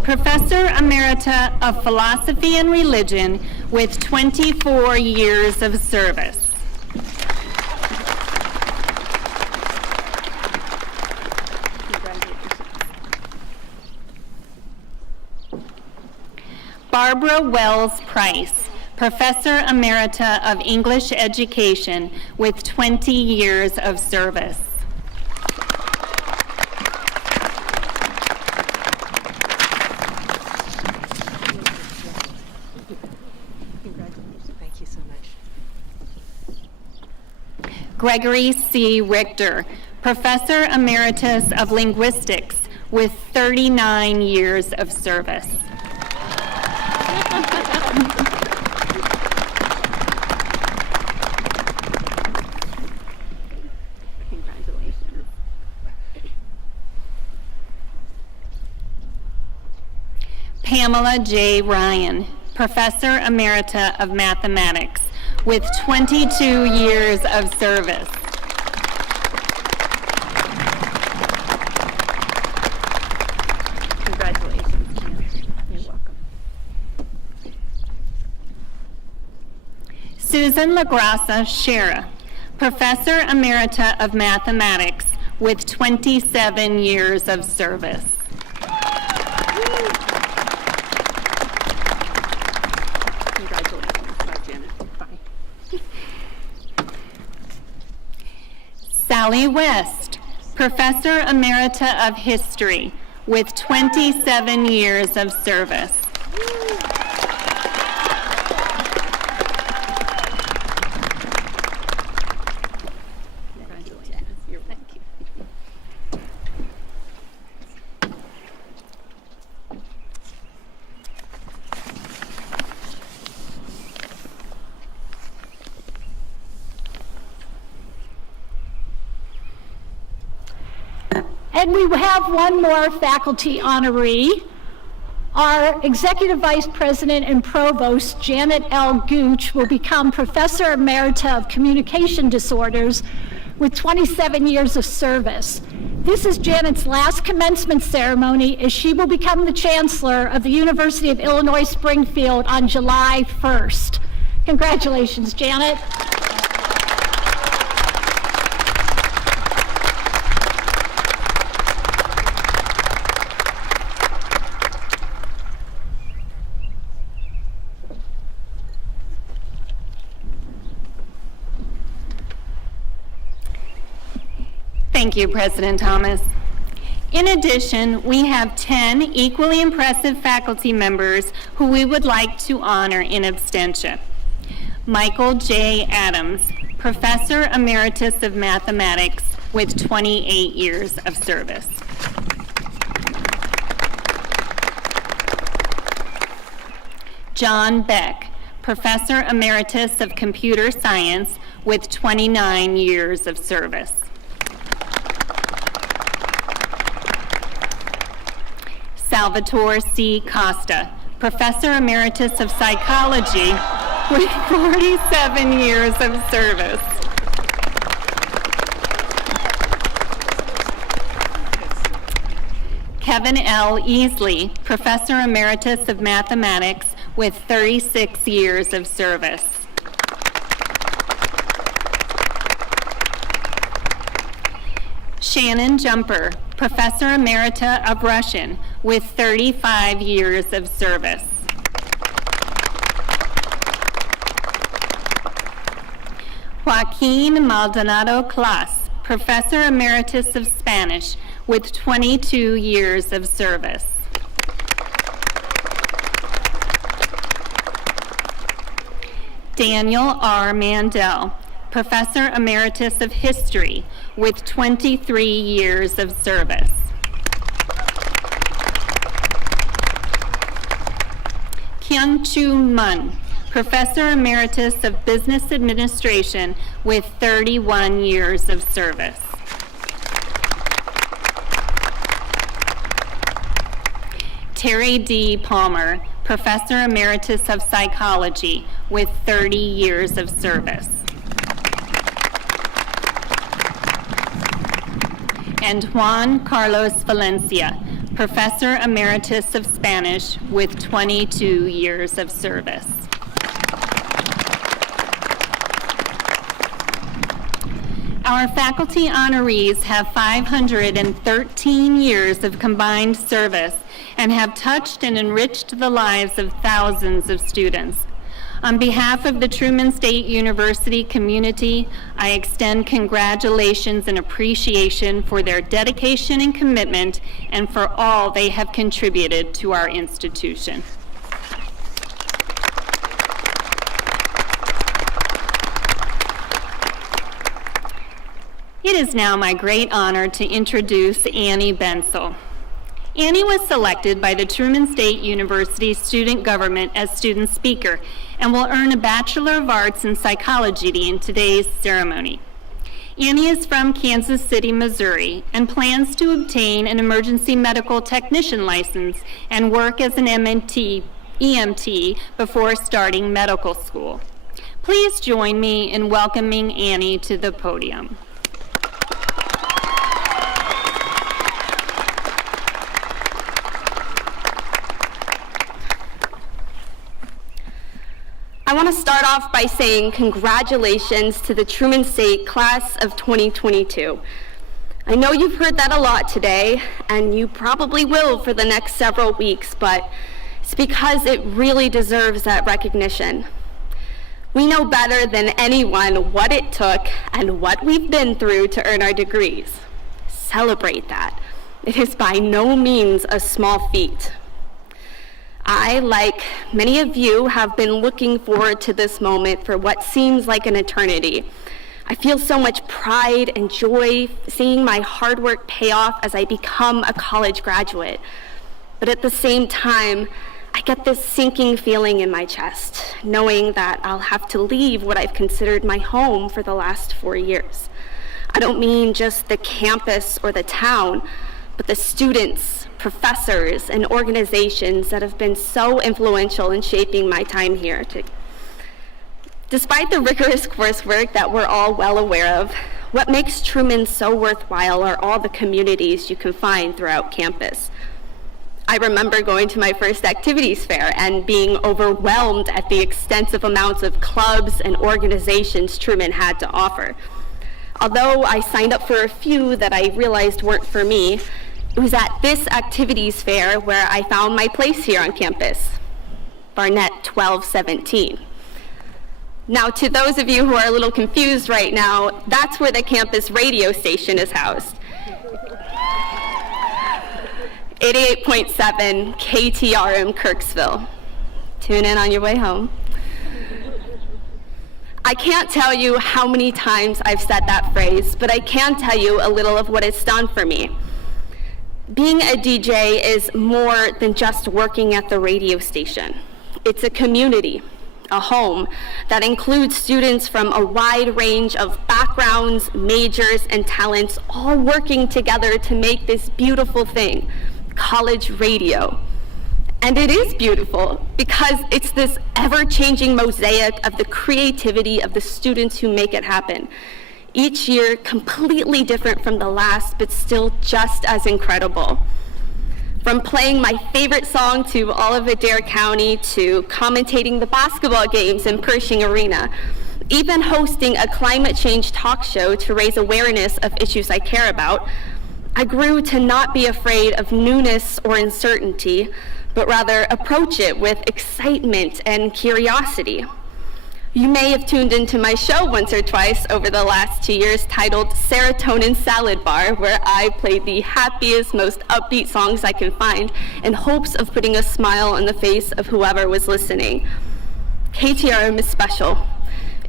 Professor Emerita of Philosophy and Religion with 24 years of service. Barbara Wells Price, Professor Emerita of English Education with 20 years of service. Gregory C. Richter, Professor Emeritus of Linguistics with 39 years of service. Congratulations. Pamela J. Ryan, Professor Emerita of Mathematics with 22 years of service. Congratulations. You're welcome. Susan LaGrassa Shera, Professor Emerita of Mathematics with 27 years of service. Sally West, Professor Emerita of History with 27 years of service. Thank you. And we have one more faculty honoree. Our Executive Vice President and Provost, Janet L. Gooch, will become Professor Emerita of Communication Disorders with 27 years of service. This is Janet's last commencement ceremony as she will become the Chancellor of the University of Illinois Springfield on July 1st. Congratulations, Janet. Thank you, President Thomas. In addition, we have 10 equally impressive faculty members who we would like to honor in absentia. Michael J. Adams, Professor Emeritus of Mathematics with 28 years of service. John Beck, Professor Emeritus of Computer Science with 29 years of service. Salvatore C. Costa, Professor Emeritus of Psychology with 47 years of service. Kevin L. Easley, Professor Emeritus of Mathematics with 36 years of service. Shannon Jumper, Professor Emerita of Russian, with 35 years of service. Joaquin Maldonado Clas, Professor Emeritus of Spanish, with 22 years of service. Daniel R. Mandel, Professor Emeritus of History, with 23 years of service. Kyung-Chu Mun, Professor Emeritus of Business Administration, with 31 years of service. Terry D. Palmer, Professor Emeritus of Psychology, with 30 years of service. And Juan Carlos Valencia, Professor Emeritus of Spanish, with 22 years of service. Our faculty honorees have 513 years of combined service and have touched and enriched the lives of thousands of students. On behalf of the Truman State University community, I extend congratulations and appreciation for their dedication and commitment and for all they have contributed to our institution. It is now my great honor to introduce Annie Bensel. Annie was selected by the Truman State University Student Government as student speaker and will earn a Bachelor of Arts in Psychology in today's ceremony. Annie is from Kansas City, Missouri, and plans to obtain an emergency medical technician license and work as an EMT before starting medical school. Please join me in welcoming Annie to the podium. I want to start off by saying congratulations to the Truman State Class of 2022. I know you've heard that a lot today, and you probably will for the next several weeks, but it's because it really deserves that recognition. We know better than anyone what it took and what we've been through to earn our degrees. Celebrate that. It is by no means a small feat. I, like many of you, have been looking forward to this moment for what seems like an eternity. I feel so much pride and joy seeing my hard work pay off as I become a college graduate. But at the same time, I get this sinking feeling in my chest, knowing that I'll have to leave what I've considered my home for the last 4 years. I don't mean just the campus or the town, but the students, professors, and organizations that have been so influential in shaping my time here. Despite the rigorous coursework that we're all well aware of, what makes Truman so worthwhile are all the communities you can find throughout campus. I remember going to my first activities fair and being overwhelmed at the extensive amounts of clubs and organizations Truman had to offer. Although I signed up for a few that I realized weren't for me, it was at this activities fair where I found my place here on campus, Barnett 1217. Now, to those of you who are a little confused right now, that's where the campus radio station is housed. 88.7 KTRM Kirksville. Tune in on your way home. I can't tell you how many times I've said that phrase, but I can tell you a little of what it's done for me. Being a DJ is more than just working at the radio station. It's a community, a home that includes students from a wide range of backgrounds, majors, and talents, all working together to make this beautiful thing, college radio. And it is beautiful because it's this ever-changing mosaic of the creativity of the students who make it happen. Each year, completely different from the last, but still just as incredible. From playing my favorite song to all of Adair County to commentating the basketball games in Pershing Arena, even hosting a climate change talk show to raise awareness of issues I care about, I grew to not be afraid of newness or uncertainty, but rather approach it with excitement and curiosity. You may have tuned into my show once or twice over the last 2 years titled Serotonin Salad Bar, where I played the happiest, most upbeat songs I can find in hopes of putting a smile on the face of whoever was listening. KTRM is special.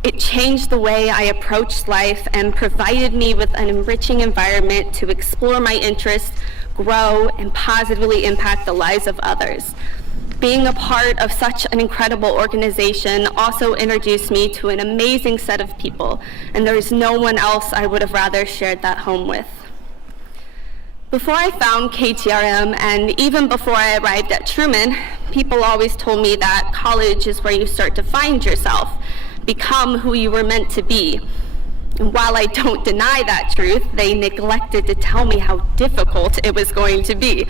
It changed the way I approached life and provided me with an enriching environment to explore my interests, grow, and positively impact the lives of others. Being a part of such an incredible organization also introduced me to an amazing set of people, and there is no one else I would have rather shared that home with. Before I found KTRM, and even before I arrived at Truman, people always told me that college is where you start to find yourself, become who you were meant to be. And while I don't deny that truth, they neglected to tell me how difficult it was going to be.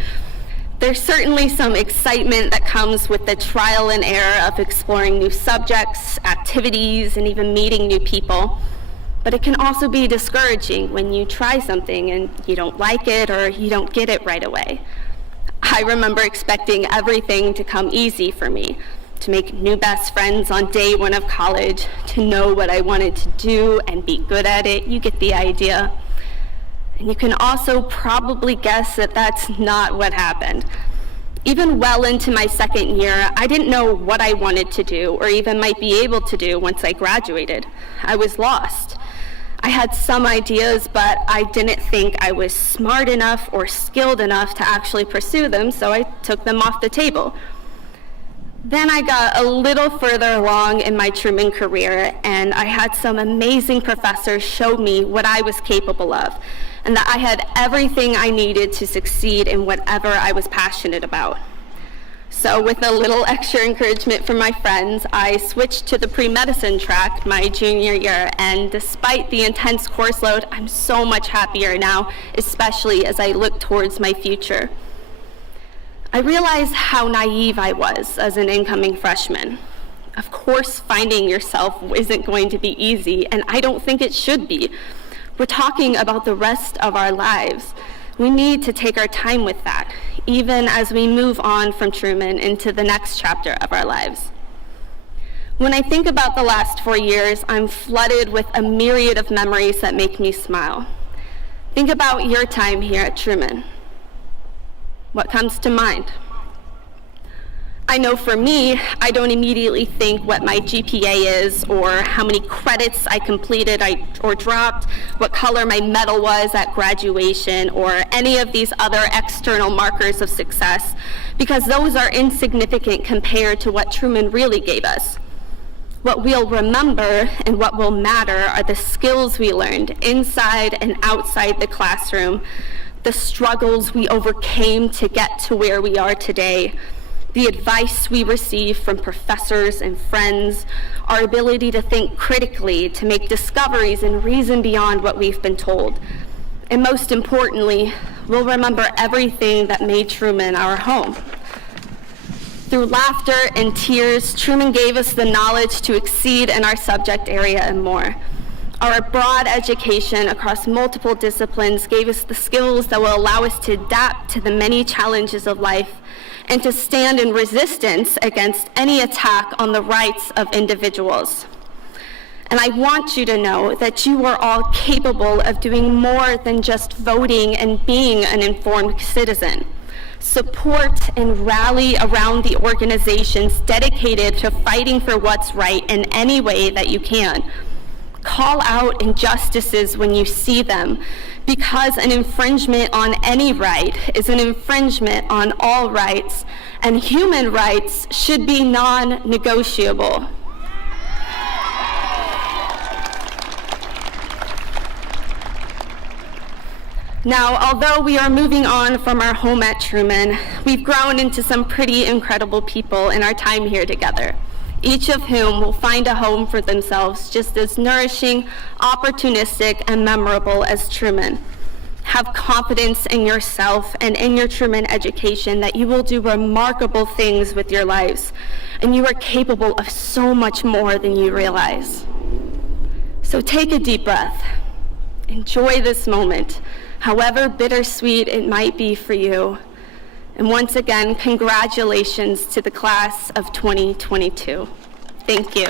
There's certainly some excitement that comes with the trial and error of exploring new subjects, activities, and even meeting new people. But it can also be discouraging when you try something and you don't like it or you don't get it right away. I remember expecting everything to come easy for me, to make new best friends on day one of college, to know what I wanted to do and be good at it. You get the idea. And you can also probably guess that that's not what happened. Even well into my second year, I didn't know what I wanted to do or even might be able to do once I graduated. I was lost. I had some ideas, but I didn't think I was smart enough or skilled enough to actually pursue them, so I took them off the table. Then I got a little further along in my Truman career, and I had some amazing professors show me what I was capable of, and that I had everything I needed to succeed in whatever I was passionate about. So with a little extra encouragement from my friends, I switched to the pre-medicine track my junior year, and despite the intense course load, I'm so much happier now, especially as I look towards my future. I realized how naive I was as an incoming freshman. Of course, finding yourself isn't going to be easy, and I don't think it should be. We're talking about the rest of our lives. We need to take our time with that, even as we move on from Truman into the next chapter of our lives. When I think about the last 4 years, I'm flooded with a myriad of memories that make me smile. Think about your time here at Truman. What comes to mind? I know for me, I don't immediately think what my GPA is or how many credits I completed or dropped, what color my medal was at graduation, or any of these other external markers of success, because those are insignificant compared to what Truman really gave us. What we'll remember and what will matter are the skills we learned inside and outside the classroom, the struggles we overcame to get to where we are today, the advice we receive from professors and friends, our ability to think critically, to make discoveries and reason beyond what we've been told. And most importantly, we'll remember everything that made Truman our home. Through laughter and tears, Truman gave us the knowledge to exceed in our subject area and more. Our broad education across multiple disciplines gave us the skills that will allow us to adapt to the many challenges of life and to stand in resistance against any attack on the rights of individuals. And I want you to know that you are all capable of doing more than just voting and being an informed citizen. Support and rally around the organizations dedicated to fighting for what's right in any way that you can. Call out injustices when you see them, because an infringement on any right is an infringement on all rights, and human rights should be non-negotiable. Now, although we are moving on from our home at Truman, we've grown into some pretty incredible people in our time here together, each of whom will find a home for themselves just as nourishing, opportunistic, and memorable as Truman. Have confidence in yourself and in your Truman education that you will do remarkable things with your lives, and you are capable of so much more than you realize. So take a deep breath. Enjoy this moment, however bittersweet it might be for you. And once again, congratulations to the class of 2022. Thank you.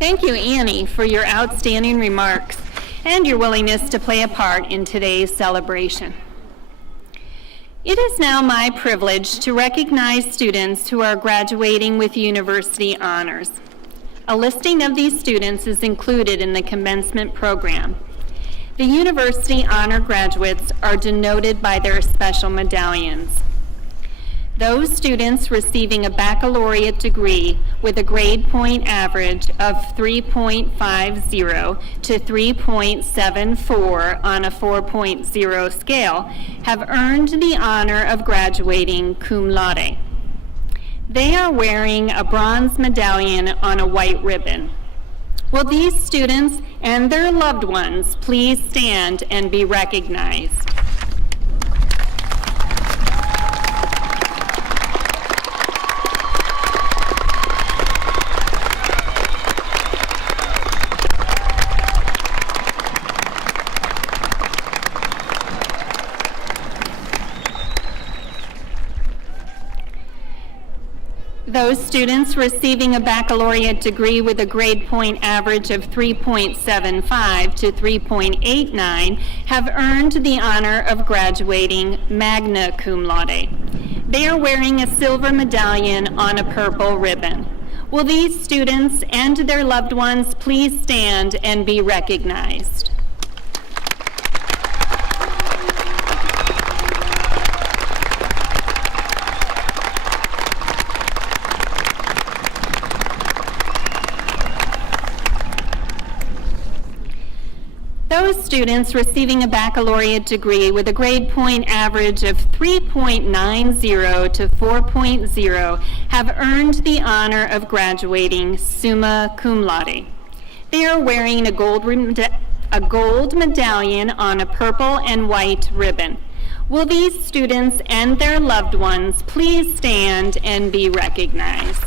Thank you, Annie, for your outstanding remarks and your willingness to play a part in today's celebration. It is now my privilege to recognize students who are graduating with university honors. A listing of these students is included in the commencement program. The university honor graduates are denoted by their special medallions. Those students receiving a baccalaureate degree with a grade point average of 3.50 to 3.74 on a 4.0 scale have earned the honor of graduating cum laude. They are wearing a bronze medallion on a white ribbon. Will these students and their loved ones please stand and be recognized? Those students receiving a baccalaureate degree with a grade point average of 3.75 to 3.89 have earned the honor of graduating magna cum laude. They are wearing a silver medallion on a purple ribbon. Will these students and their loved ones please stand and be recognized? Those students receiving a baccalaureate degree with a grade point average of 3.90 to 4.0 have earned the honor of graduating summa cum laude. They are wearing a gold medallion on a purple and white ribbon. Will these students and their loved ones please stand and be recognized?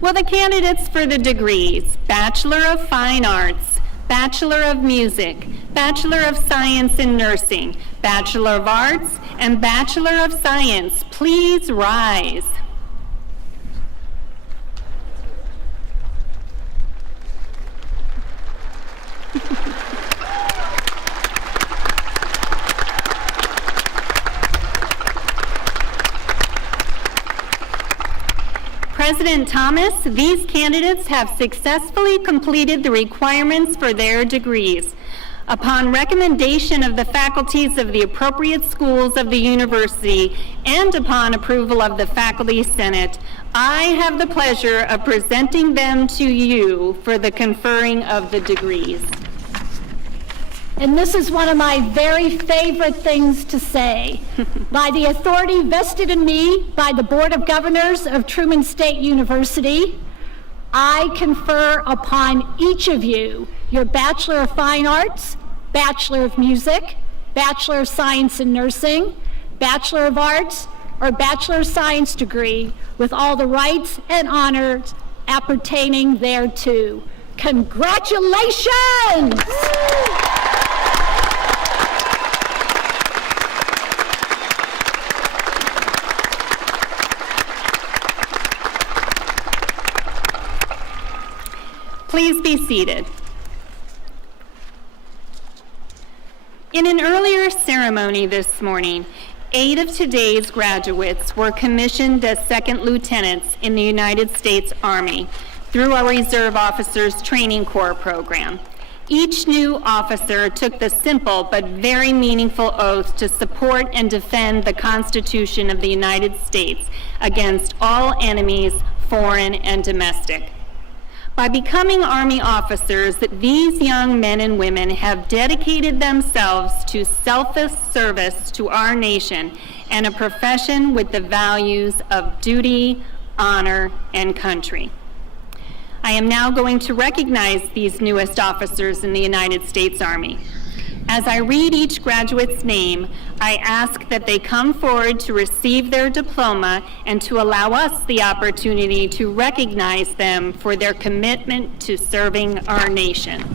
Will the candidates for the degrees Bachelor of Fine Arts, Bachelor of Music, Bachelor of Science in Nursing, Bachelor of Arts, and Bachelor of Science please rise? President Thomas, these candidates have successfully completed the requirements for their degrees. Upon recommendation of the faculties of the appropriate schools of the university and upon approval of the Faculty Senate, I have the pleasure of presenting them to you for the conferring of the degrees. And this is one of my very favorite things to say. By the authority vested in me by the Board of Governors of Truman State University, I confer upon each of you your Bachelor of Fine Arts, Bachelor of Music, Bachelor of Science in Nursing, Bachelor of Arts, or Bachelor of Science degree with all the rights and honors appertaining thereto. Congratulations! Please be seated. In an earlier ceremony this morning, 8 of today's graduates were commissioned as second lieutenants in the United States Army through our Reserve Officers Training Corps program. Each new officer took the simple but very meaningful oath to support and defend the Constitution of the United States against all enemies, foreign and domestic. By becoming Army officers, these young men and women have dedicated themselves to selfless service to our nation and a profession with the values of duty, honor, and country. I am now going to recognize these newest officers in the United States Army. As I read each graduate's name, I ask that they come forward to receive their diploma and to allow us the opportunity to recognize them for their commitment to serving our nation.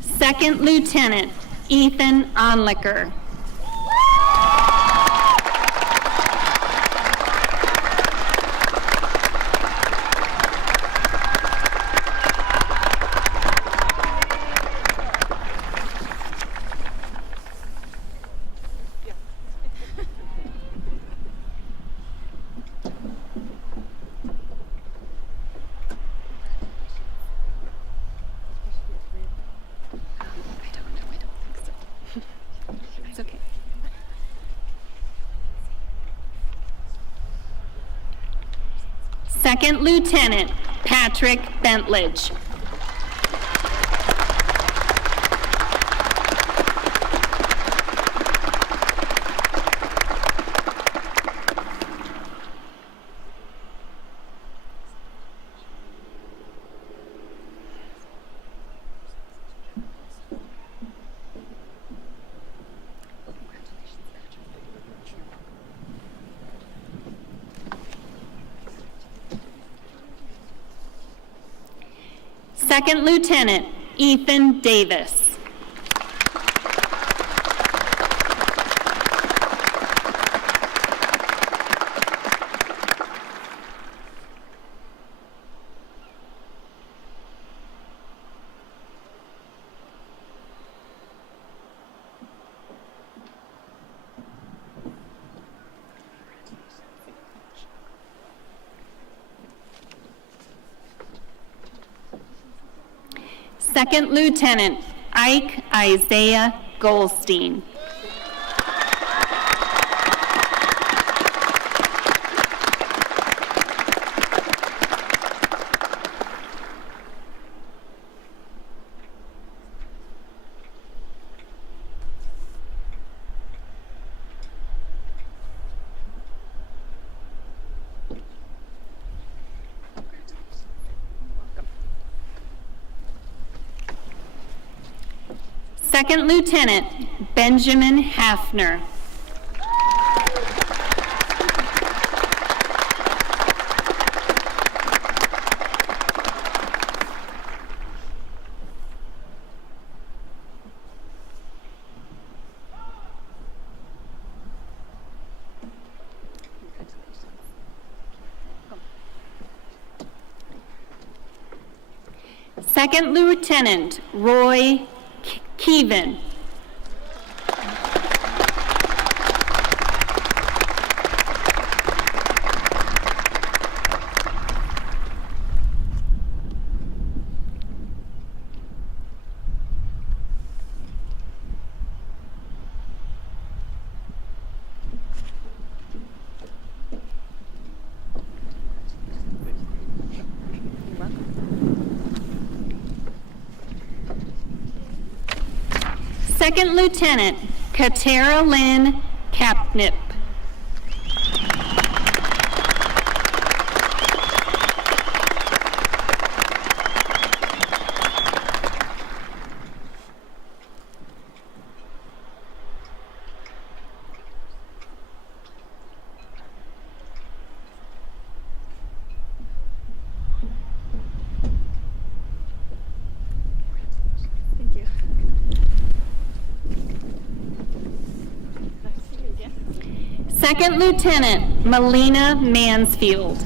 Second Lieutenant Ethan Onlicker. It's okay. Second Lieutenant Patrick Bentledge. Second Lieutenant Ethan Davis. Second Lieutenant Ike Isaiah Goldstein. Second Lieutenant Benjamin Hafner. Second Lieutenant Roy Keevan. Second Lieutenant Katara Lynn Capnip. Second Lieutenant Melina Mansfield.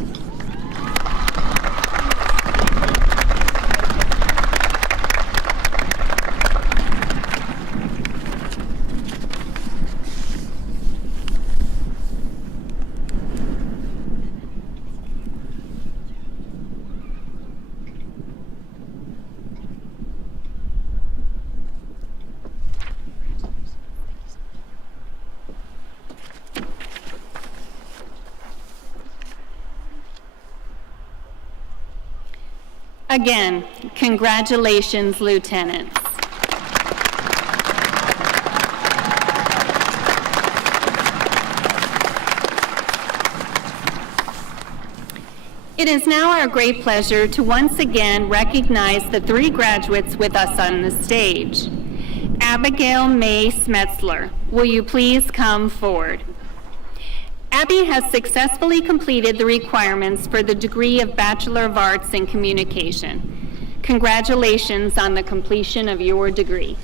Again, congratulations, lieutenants. It is now our great pleasure to once again recognize the 3 graduates with us on the stage. Abigail May Smetzler, will you please come forward? Abby has successfully completed the requirements for the degree of Bachelor of Arts in Communication. Congratulations on the completion of your degree.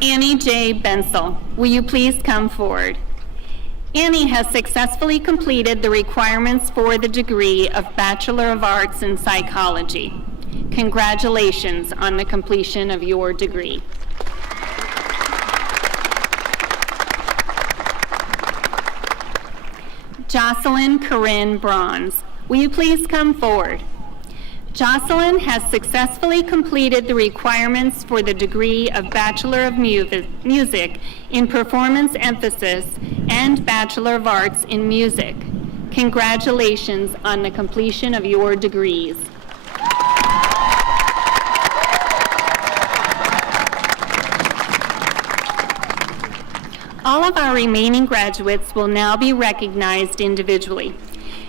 Annie J. Bensel, will you please come forward? Annie has successfully completed the requirements for the degree of Bachelor of Arts in Psychology. Congratulations on the completion of your degree. Jocelyn Corinne Bronze, will you please come forward? Jocelyn has successfully completed the requirements for the degree of Bachelor of Music in Performance Emphasis and Bachelor of Arts in Music. Congratulations on the completion of your degrees. All of our remaining graduates will now be recognized individually.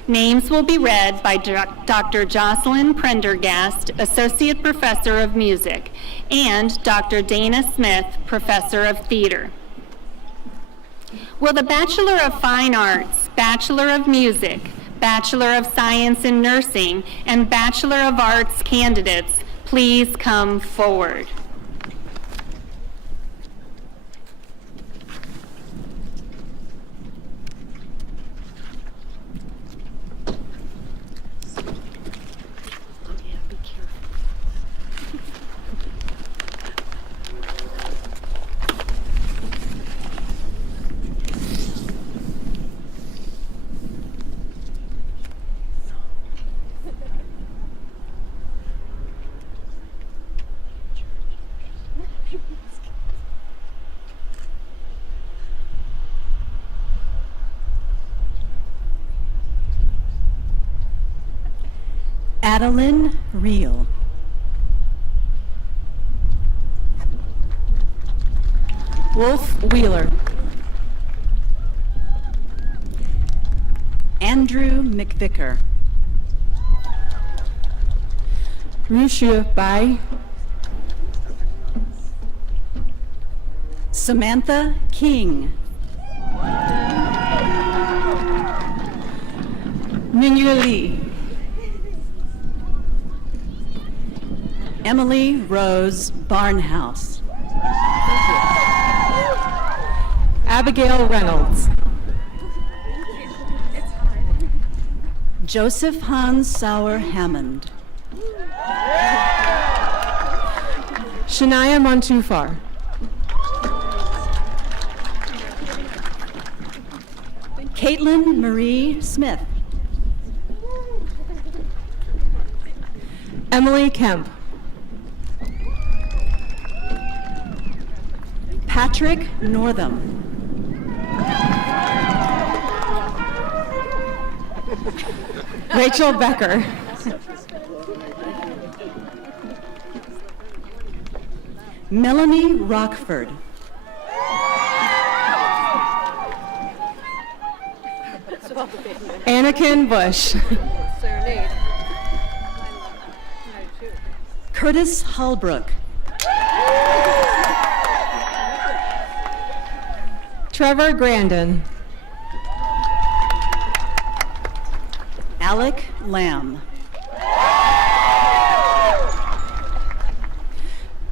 Names will be read by Dr. Jocelyn Prendergast, Associate Professor of Music, and Dr. Dana Smith, Professor of Theater. Will the Bachelor of Fine Arts, Bachelor of Music, Bachelor of Science in Nursing, and Bachelor of Arts candidates please come forward? Adeline Reel. Wolf Wheeler. Andrew McVicker. Rushu Bai. Samantha King. Mingyu Lee. Emily Rose Barnhouse. Abigail Reynolds. Joseph Hans Sauer Hammond. Shania Montufar. Caitlin Marie Smith. Emily Kemp. Patrick Northam. Rachel Becker. Melanie Rockford. Anakin Bush. Curtis Hallbrook. Trevor Grandin. Alec Lamb.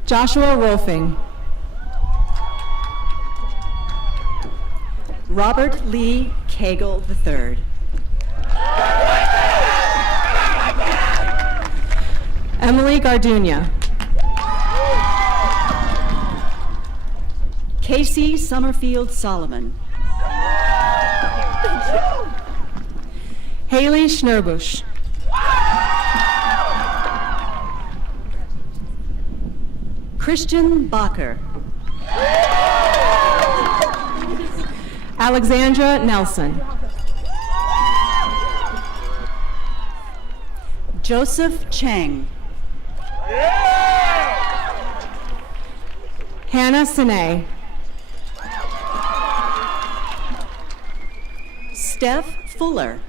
Joshua Rolfing. Robert Lee Cagle III. Emily Gardunia. Casey Summerfield Solomon. Haley Schnurbush. Christian Bacher. Alexandra Nelson. Joseph Chang. Hannah Sine. Steph Fuller.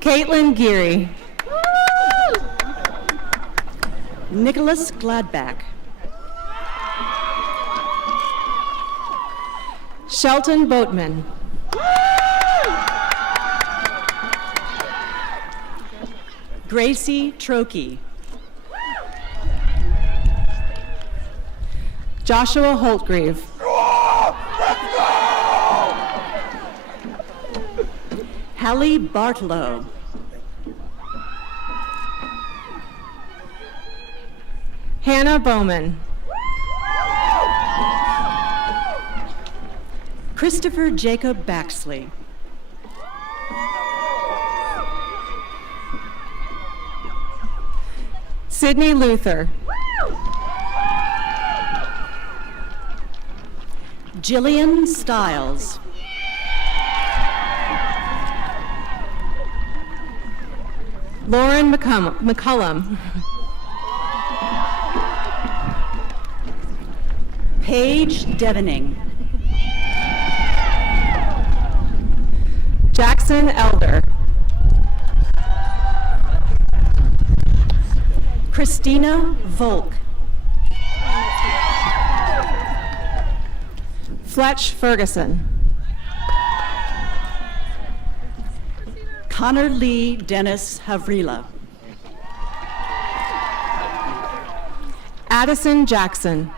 Caitlin Geary. Nicholas Gladback. Shelton Boatman. Gracie Trokey. Joshua Holtgreave. Hallie Bartlow. Hannah Bowman. Christopher Jacob Baxley. Sydney Luther. Jillian Stiles. Lauren McCullum. Paige Devening. Jackson Elder. Christina Volk. Fletch Ferguson. Connor Lee Dennis Havrila. Addison Jackson.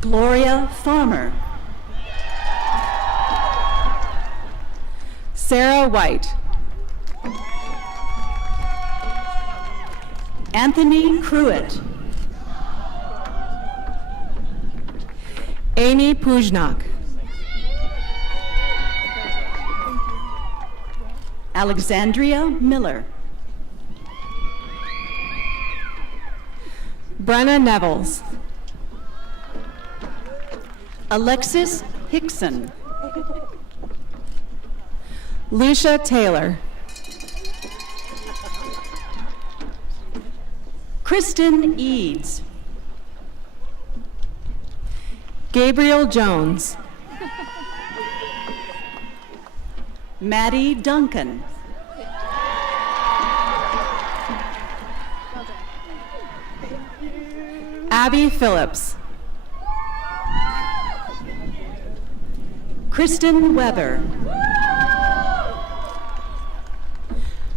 Gloria Farmer. Sarah White. Anthony Pruitt. Amy Pujnak. Alexandria Miller. Brenna Nevels. Alexis Hickson. Lucia Taylor. Kristen Eads. Gabriel Jones. Maddie Duncan. Abby Phillips. Kristen Weber.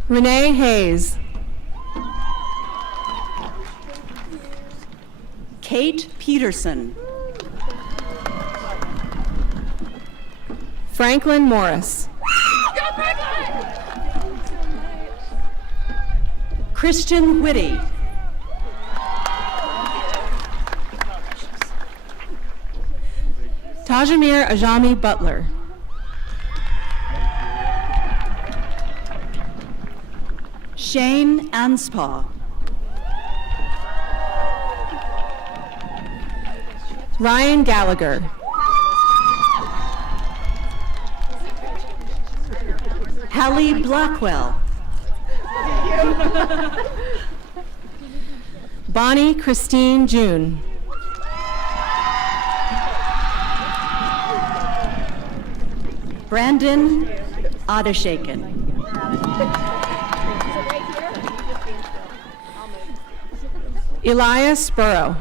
Renee Hayes. Kate Peterson. Franklin Morris. Christian Whitty. Tajamir Ajami Butler. Shane Anspaugh. Ryan Gallagher. Hallie Blackwell. Bonnie Christine June. Brandon Adeshaken. Elias Burrow.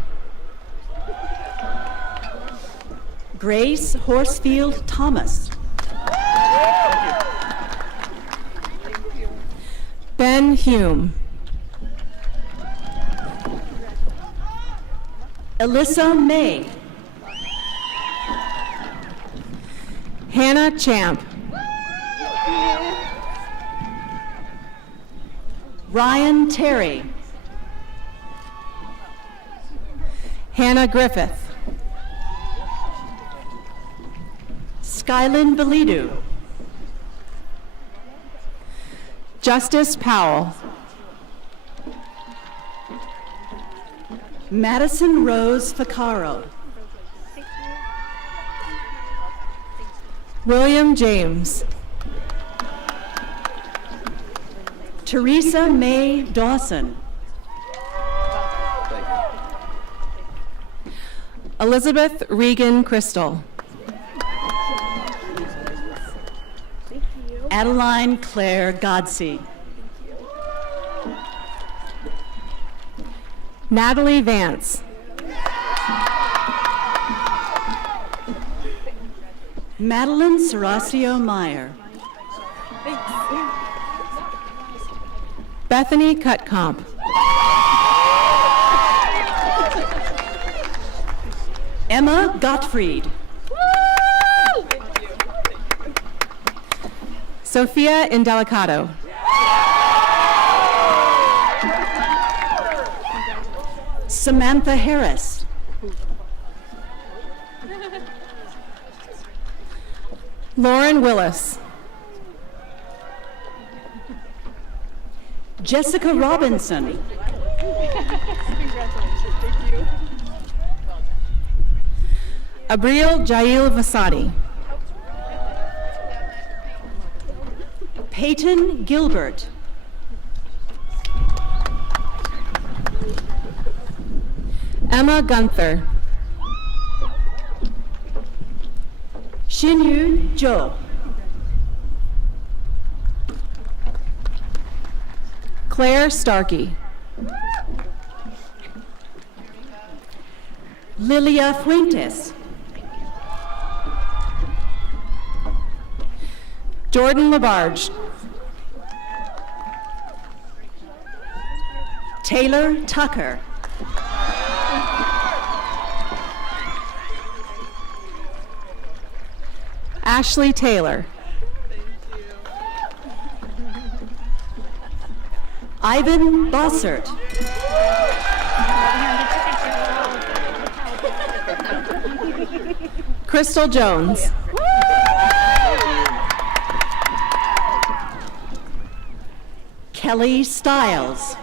Grace Horsfield Thomas. Ben Hume. Alyssa May. Hannah Champ. Ryan Terry. Hannah Griffith. Skylin Belidu. Justice Powell. Madison Rose Vaccaro. William James. Teresa Mae Dawson. Elizabeth Regan Crystal. Adeline Claire Godsey. Natalie Vance. Madeline Serasio Meyer. Bethany Cutcomp. Emma Gottfried. Sophia Indelicato. Samantha Harris. Lauren Willis. Jessica Robinson. Abril Jail Vasadi. Peyton Gilbert. Emma Gunther. Xinyu Zhou. Claire Starkey. Lilia Fuentes. Jordan Labarge. Taylor Tucker. Ashley Taylor. Ivan Bossert. Crystal Jones. Kelly Stiles.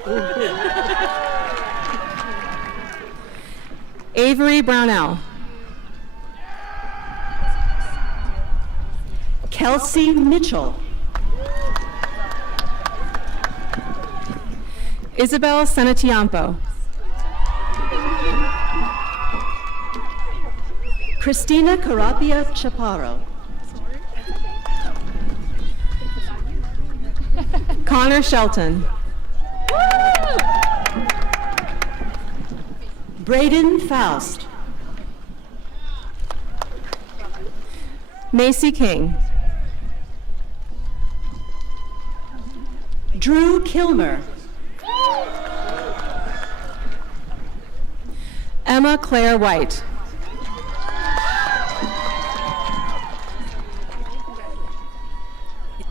Avery Brownell. Kelsey Mitchell. Isabel Senatiampo. Christina Carapia Chaparro. Connor Shelton. Braden Faust. Macy King. Drew Kilmer. Emma Claire White.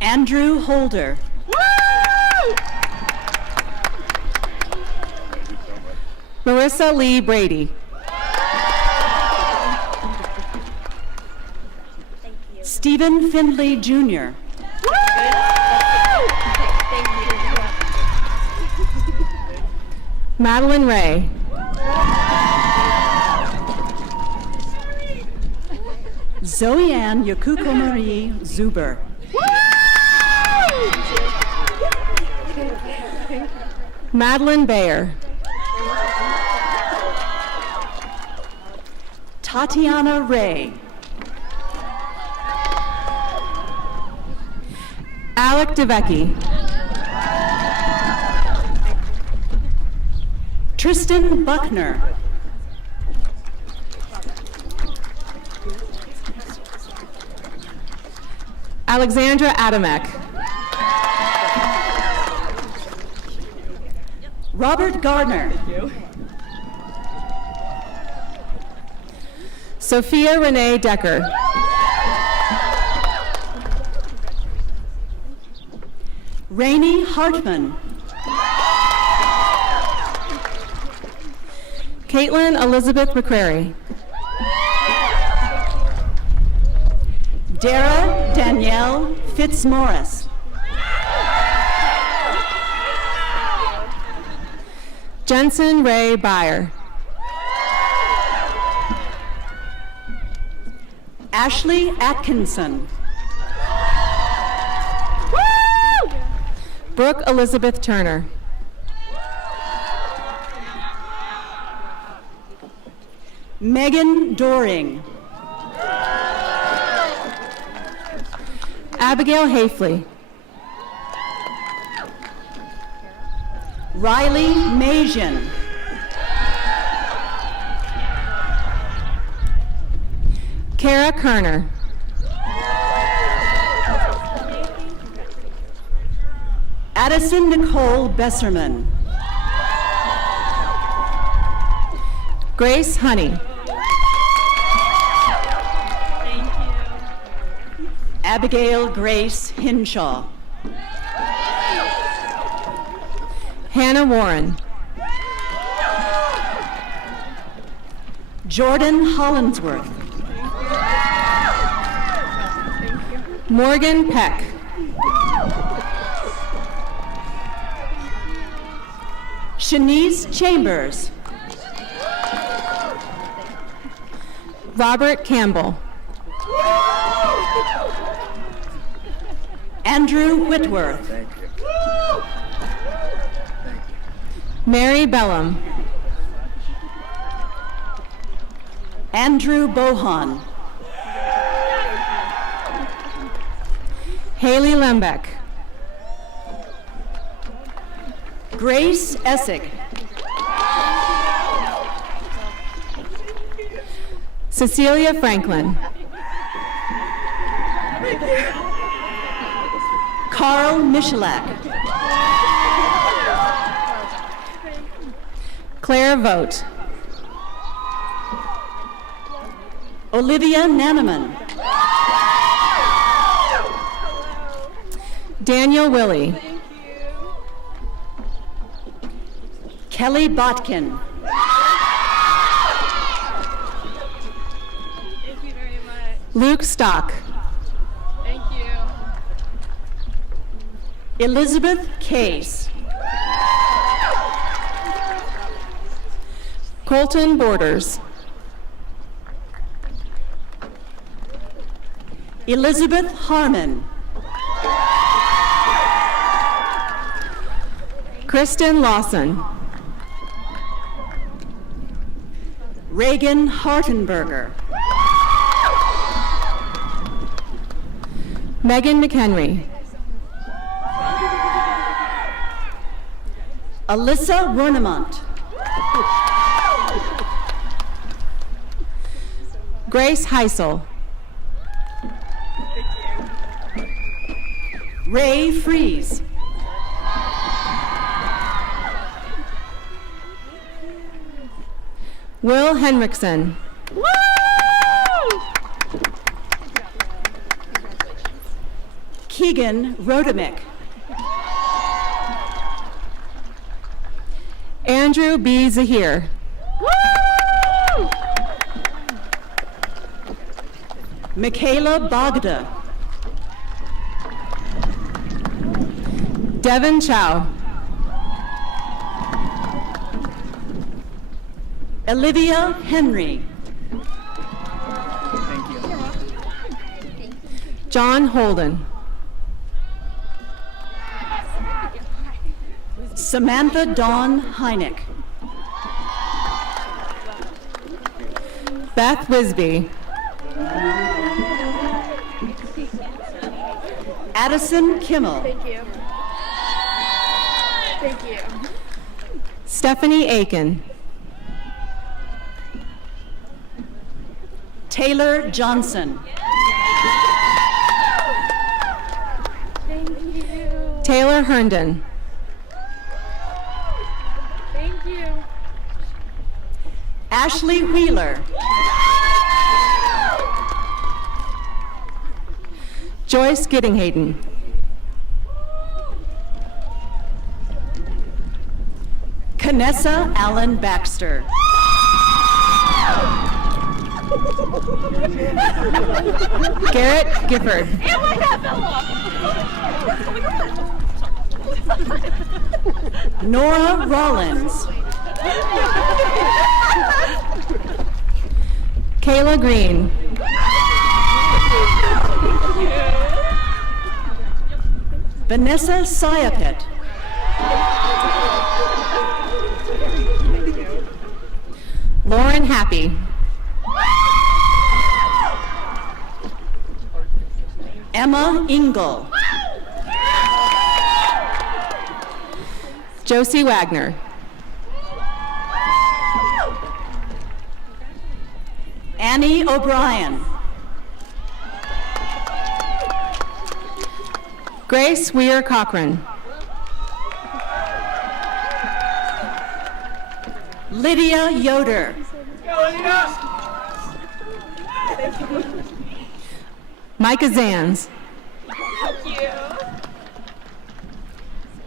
Andrew Holder. Marissa Lee Brady. Stephen Findley Jr. Madeline Ray. Zoe-Ann Yakuko Marie Zuber. Madeline Bayer. Tatiana Ray. Alec DeVecchi. Tristan Buckner. Alexandra Adamek. Robert Gardner. Sophia Renee Decker. Rainey Hartman. Caitlin Elizabeth McCrary. Dara Danielle Fitzmaurice. Jensen Ray Byer. Ashley Atkinson. Brooke Elizabeth Turner. Megan Doring. Abigail Hafley. Riley Majian. Kara Kerner. Addison Nicole Besserman. Grace Honey. Abigail Grace Hinshaw. Hannah Warren. Jordan Hollinsworth. Morgan Peck. Shanice Chambers. Robert Campbell. Andrew Whitworth. Mary Bellum. Andrew Bohan. Haley Lembeck. Grace Essig. Cecilia Franklin. Carl Michalak. Claire Vogt. Olivia Naneman. Daniel Willie. Kelly Botkin. Luke Stock. Thank you. Elizabeth Case. Colton Borders. Elizabeth Harmon. Kristen Lawson. Reagan Hartenberger. Megan McHenry. Alyssa Wernemont. Grace Heisel. Ray Fries. Will Henriksen. Keegan Rodemick. Andrew B. Zahir. Michaela Bogda. Devin Chow. Olivia Henry. John Holden. Samantha Dawn Heineck. Beth Wisby. Addison Kimmel. Thank you. Thank you. Stephanie Aiken. Taylor Johnson. Thank you. Taylor Herndon. Thank you. Ashley Wheeler. Joyce Giddinghaden. Canessa Allen Baxter. Garrett Gifford. Nora Rollins. Kayla Green. Vanessa Sayapit. Lauren Happy. Emma Ingle. Josie Wagner. Annie O'Brien. Grace Weir Cochran. Lydia Yoder. Micah Zanz.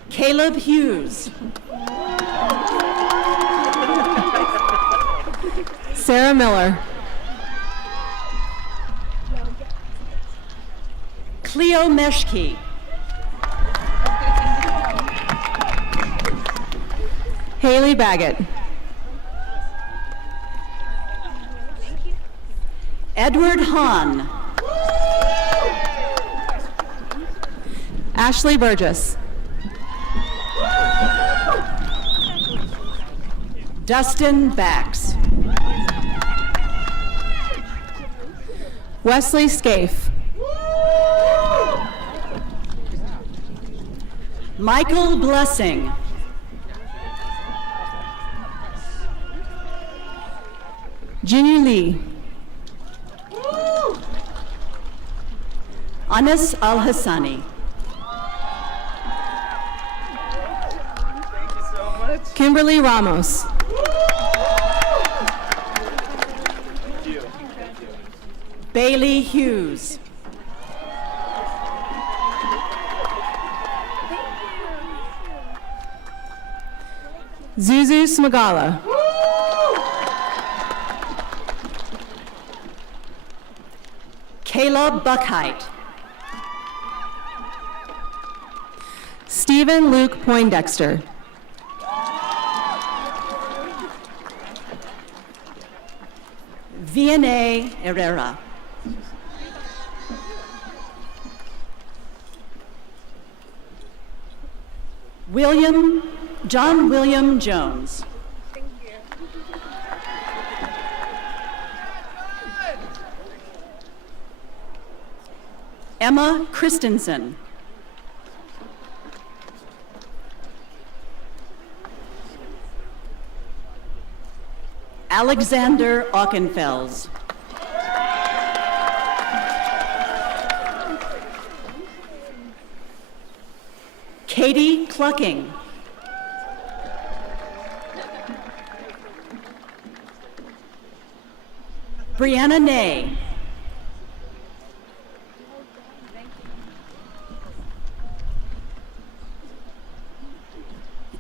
Caleb Hughes. Sarah Miller. Cleo Meshke. Haley Baggett. Edward Hahn. Ashley Burgess. Dustin Bax. Wesley Scaife. Michael Blessing. Jinu Lee. Anas Al-Hassani. Kimberly Ramos. Bailey Hughes. Zuzu Smagala. Kayla Buckheit. Stephen Luke Poindexter. Vianney Herrera. John William Jones. Emma Christensen. Alexander Aukenfels. Katie Clucking. Brianna Ney.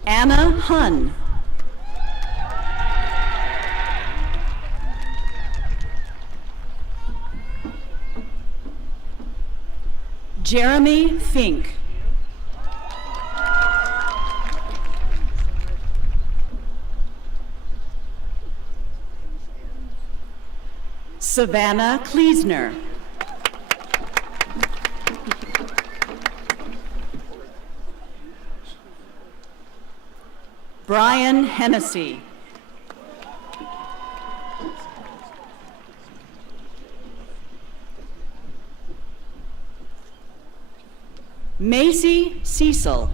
Anna Hun. Jeremy Fink. Savannah Kleesner. Brian Hennessy. Macy Cecil.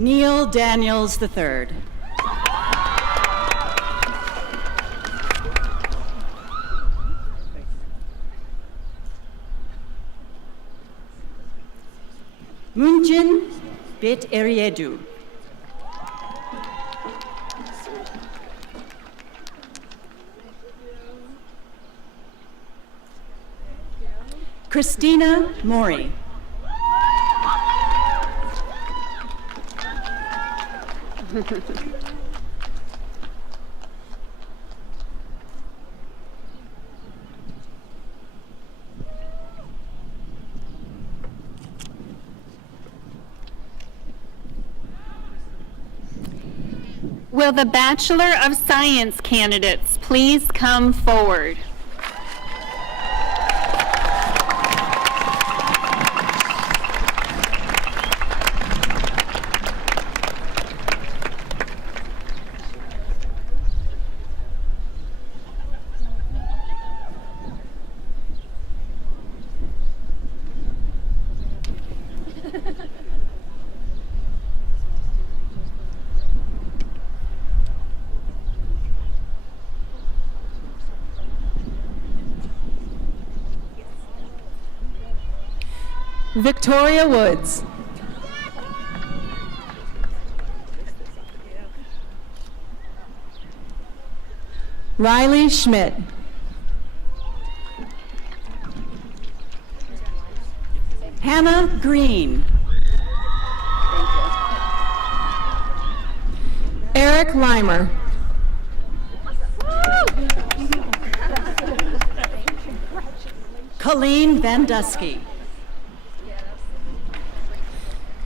Neil Daniels III. Munjin Bit Eriedu. Christina Mori. Will the Bachelor of Science candidates please come forward? Victoria Woods. Riley Schmidt. Hannah Green. Eric Leimer. Colleen Van Dusky.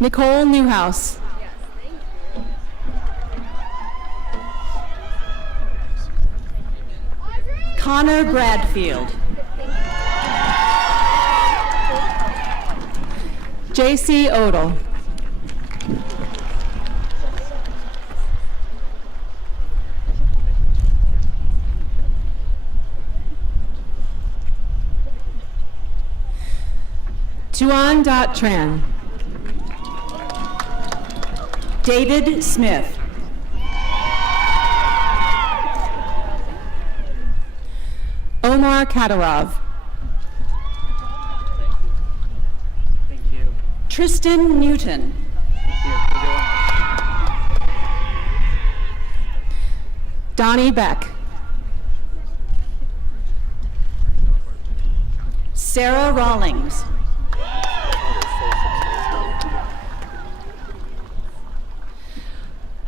Nicole Newhouse. Connor Bradfield. J.C. Odell. Tuan.Tran. David Smith. Omar Kadarov. Thank you. Tristan Newton. Thank you. Donnie Beck. Sarah Rawlings.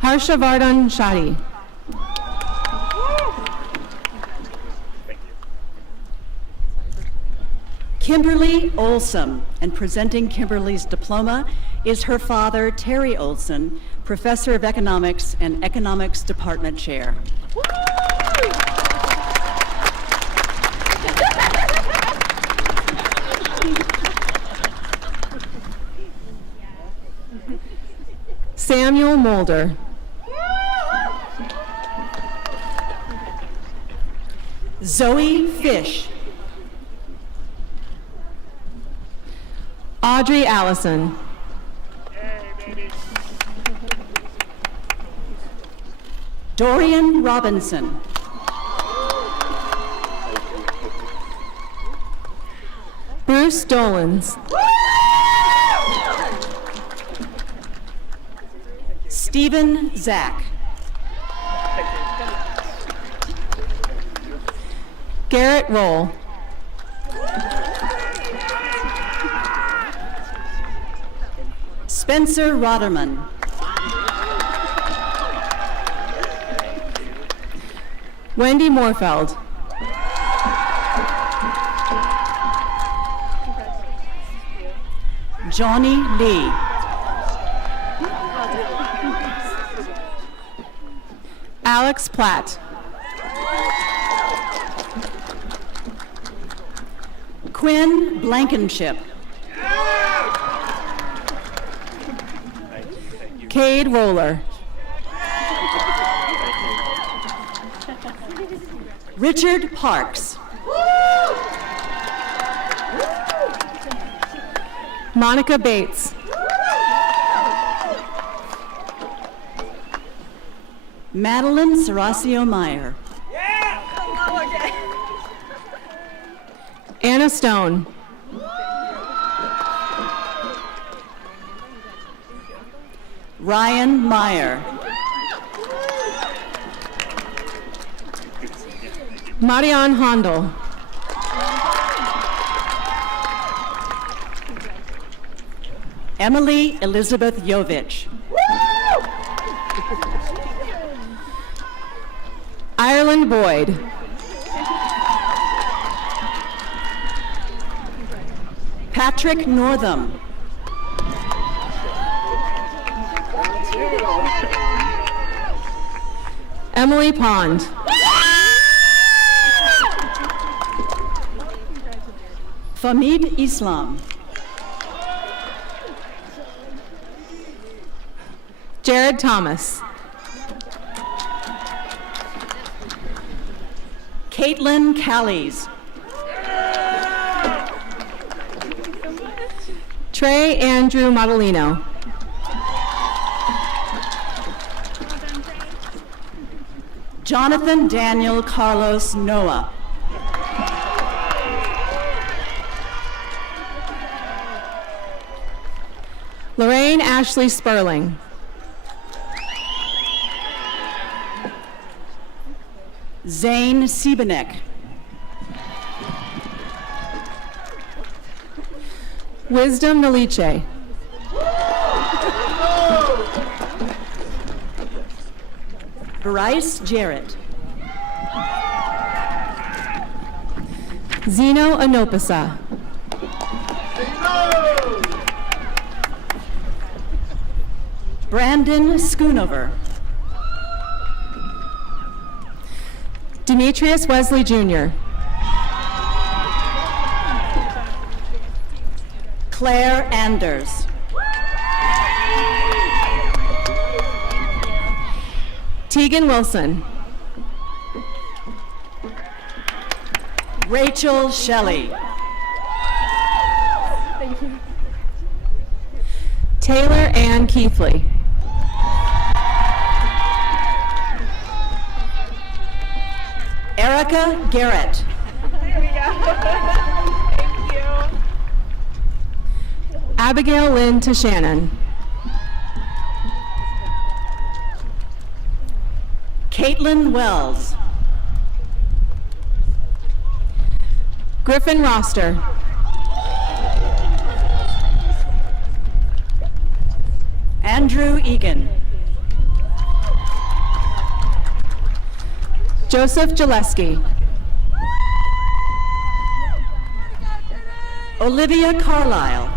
Harshavardhan Shadi. Kimberly Olson, and presenting Kimberly's diploma is her father, Terry Olson, Professor of Economics and Economics Department Chair. Samuel Mulder. Zoe Fish. Audrey Allison. Dorian Robinson. Bruce Dolans. Stephen Zach. Garrett Roll. Spencer Roderman. Wendy Moorfeld. Johnny Lee. Alex Platt. Quinn Blankenship. Cade Roller. Richard Parks. Monica Bates. Madeline Serasio Meyer. Anna Stone. Ryan Meyer. Marianne Hondel. Emily Elizabeth Yovich. Ireland Boyd. Patrick Northam. Emily Pond. Famid Islam. Jared Thomas. Caitlin Callies. Trey Andrew Modelino. Jonathan Daniel Carlos Noah. Lorraine Ashley Sperling. Zane Siebenek. Wisdom Naliche. Bryce Jarrett. Zeno Anopasa. Brandon Schoonover. Demetrius Wesley Jr. Claire Anders. Tegan Wilson. Rachel Shelley. Taylor Ann Keithley. Erica Garrett. There we go. Thank you. Abigail Lynn Tashannon. Caitlin Wells. Griffin Roster. Andrew Egan. Joseph Jaleski. Olivia Carlisle.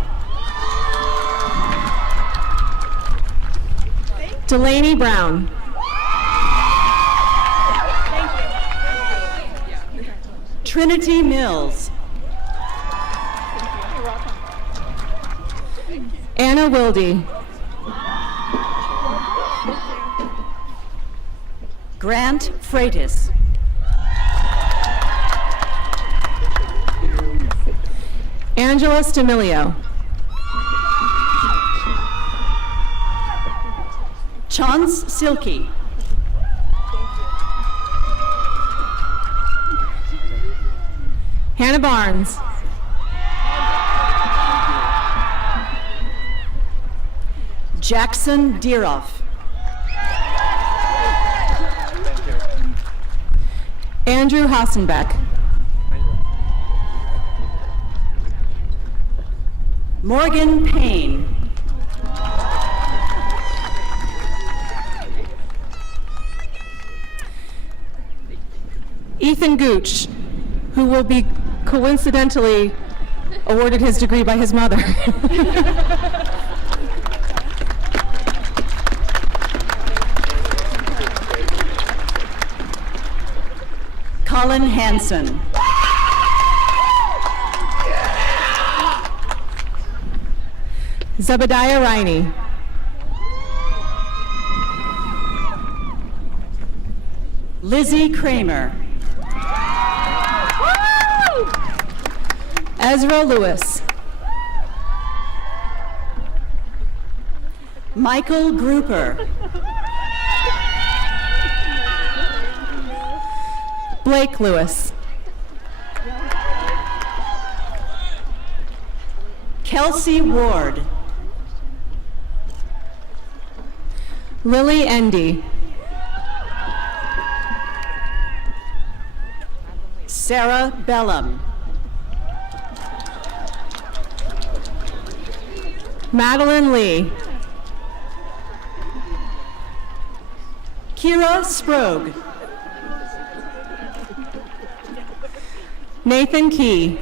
Delaney Brown. Trinity Mills. Anna Wilde. Grant Freitas. Angela Stamilio. Chance Silky. Hannah Barnes. Jackson Deeroff. Andrew Hassenbeck. Morgan Payne. Ethan Gooch, who will be coincidentally awarded his degree by his mother. Colin Hansen. Zebediah Riney. Lizzie Kramer. Ezra Lewis. Michael Grouper. Blake Lewis. Kelsey Ward. Lily Endy. Sarah Bellum. Madeline Lee. Kira Sprague. Nathan Key.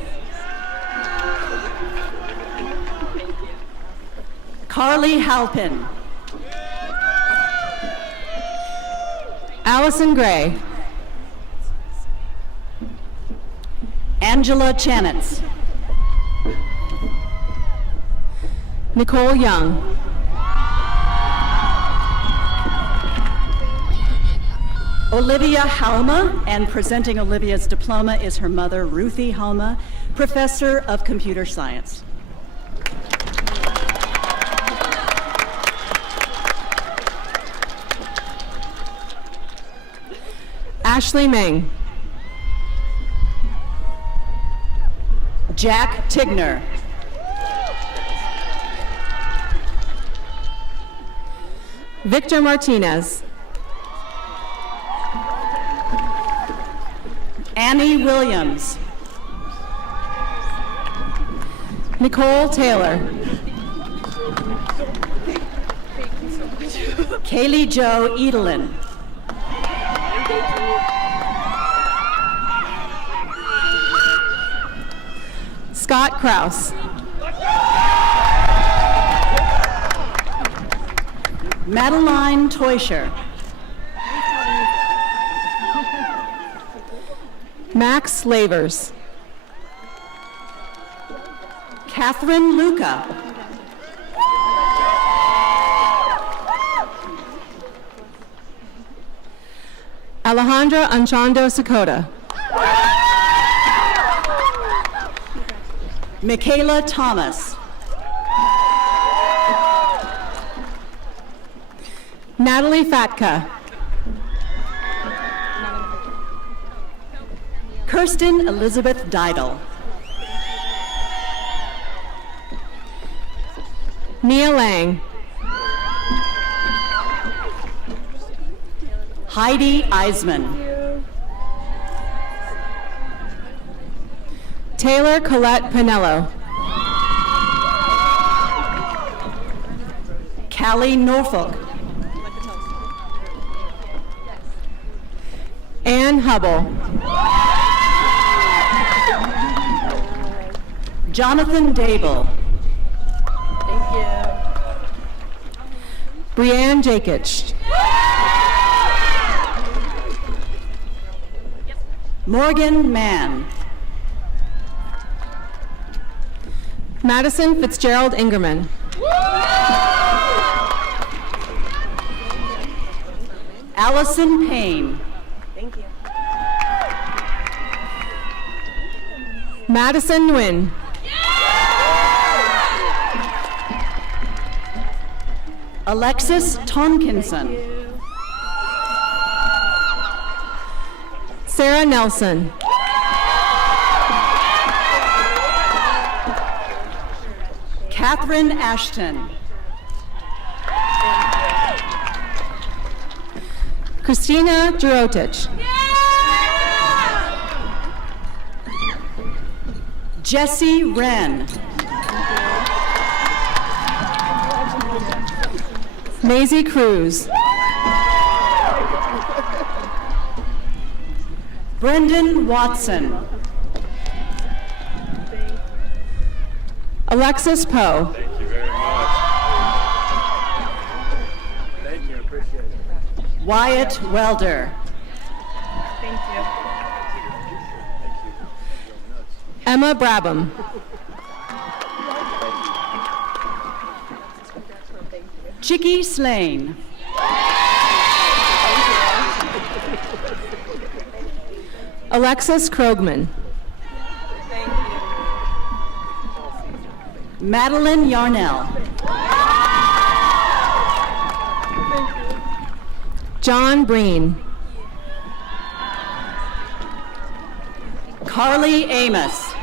Carly Halpin. Allison Gray. Angela Chanitz. Nicole Young. Olivia Halma, and presenting Olivia's diploma is her mother, Ruthie Halma, Professor of Computer Science. Ashley Meng. Jack Tigner. Victor Martinez. Annie Williams. Nicole Taylor. Kaylee Jo Edelin. Scott Kraus. Madeline Teuscher. Max Lavers. Catherine Luca. Alejandra Anchondo Sakota. Michaela Thomas. Natalie Fatka. Kirsten Elizabeth Didel. Nia Lang. Heidi Eisman. Taylor Colette Pinello. Callie Norfolk. Ann Hubble. Jonathan Dable. Brianne Jakich. Morgan Mann. Madison Fitzgerald Ingerman. Allison Payne. Madison Nguyen. Alexis Tonkinson. Sarah Nelson. Catherine Ashton. Christina Jirotich. Jesse Wren. Maisie Cruz. Brendan Watson. Alexis Poe. Thank you very much. Thank you, appreciate it. Wyatt Welder. Thank you. Emma Brabham. Chicky Slane. Alexis Krogman. Madeline Yarnell. John Breen. Carly Amos.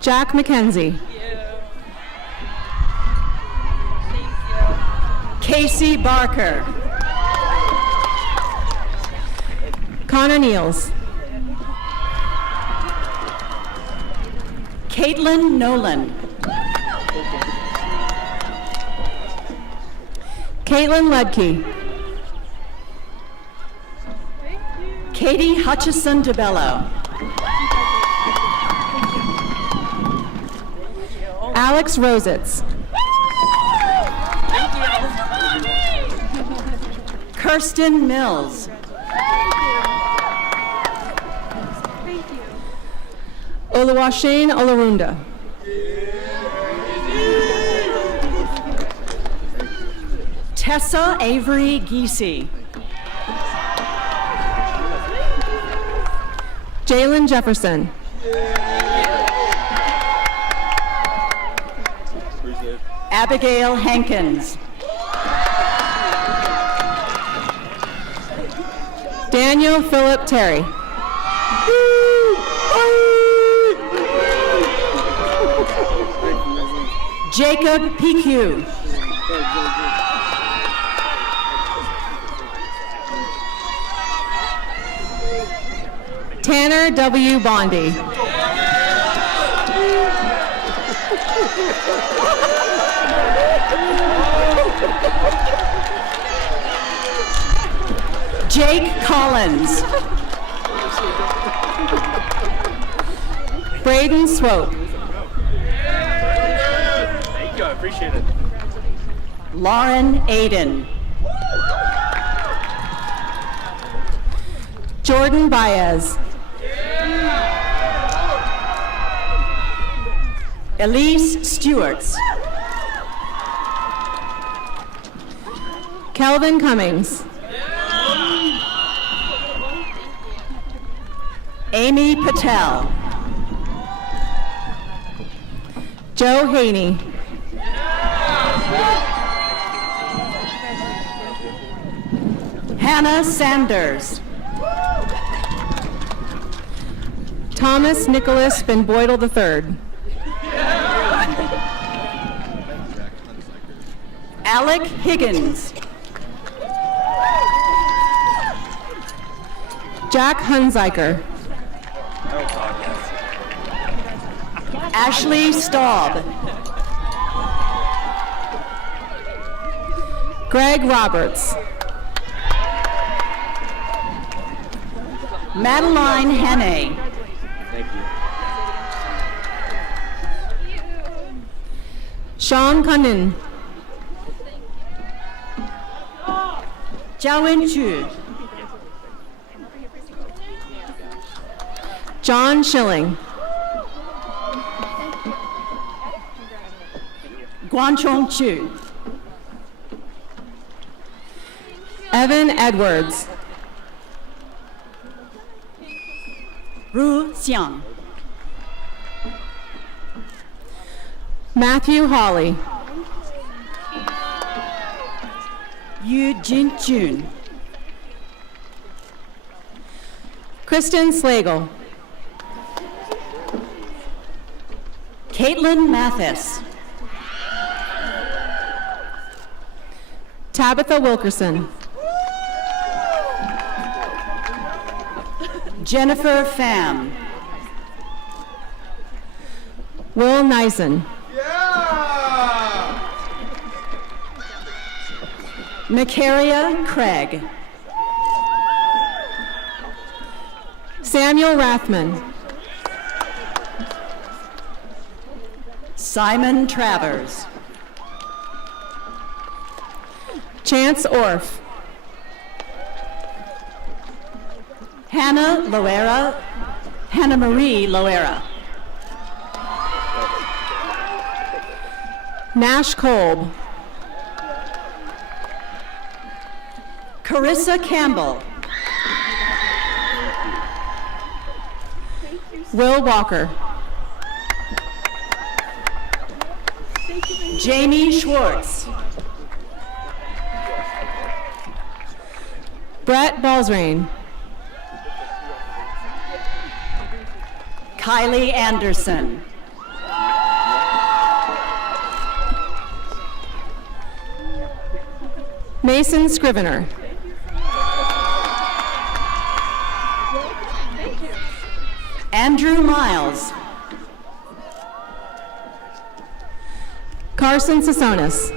Jack McKenzie. Casey Barker. Connor Niels. Caitlin Nolan. Caitlin Ludke. Katie Hutchison DeBello. Alex Rositz. Kirsten Mills. Oluwashane Olarunda. Tessa Avery Giese. Jalen Jefferson. Abigail Hankins. Daniel Philip Terry. Jacob PQ. Tanner W. Bondi. Jake Collins. Braden Swope. Thank you, I appreciate it. Lauren Aiden. Jordan Baez. Elise Stewarts. Kelvin Cummings. Amy Patel. Joe Haney. Hannah Sanders. Thomas Nicholas Ben Boydell III. Alec Higgins. Jack Hunziker. Ashley Staub. Greg Roberts. Madeline Hannay. Thank you. Sean Cunnin. Jiawen Chu. John Schilling. Guanchong Chu. Evan Edwards. Ru Xiang. Matthew Hawley. Yu Jin Jun. Kristen Slagle. Caitlin Mathis. Tabitha Wilkerson. Jennifer Pham. Will Nyson. Makaria Craig. Samuel Rathman. Simon Travers. Chance Orff. Hannah Loera. Hannah Marie Loera. Nash Kolb. Carissa Campbell. Will Walker. Jamie Schwartz. Brett Balsrain. Kylie Anderson. Mason Scrivener. Andrew Miles. Carson Sasonis.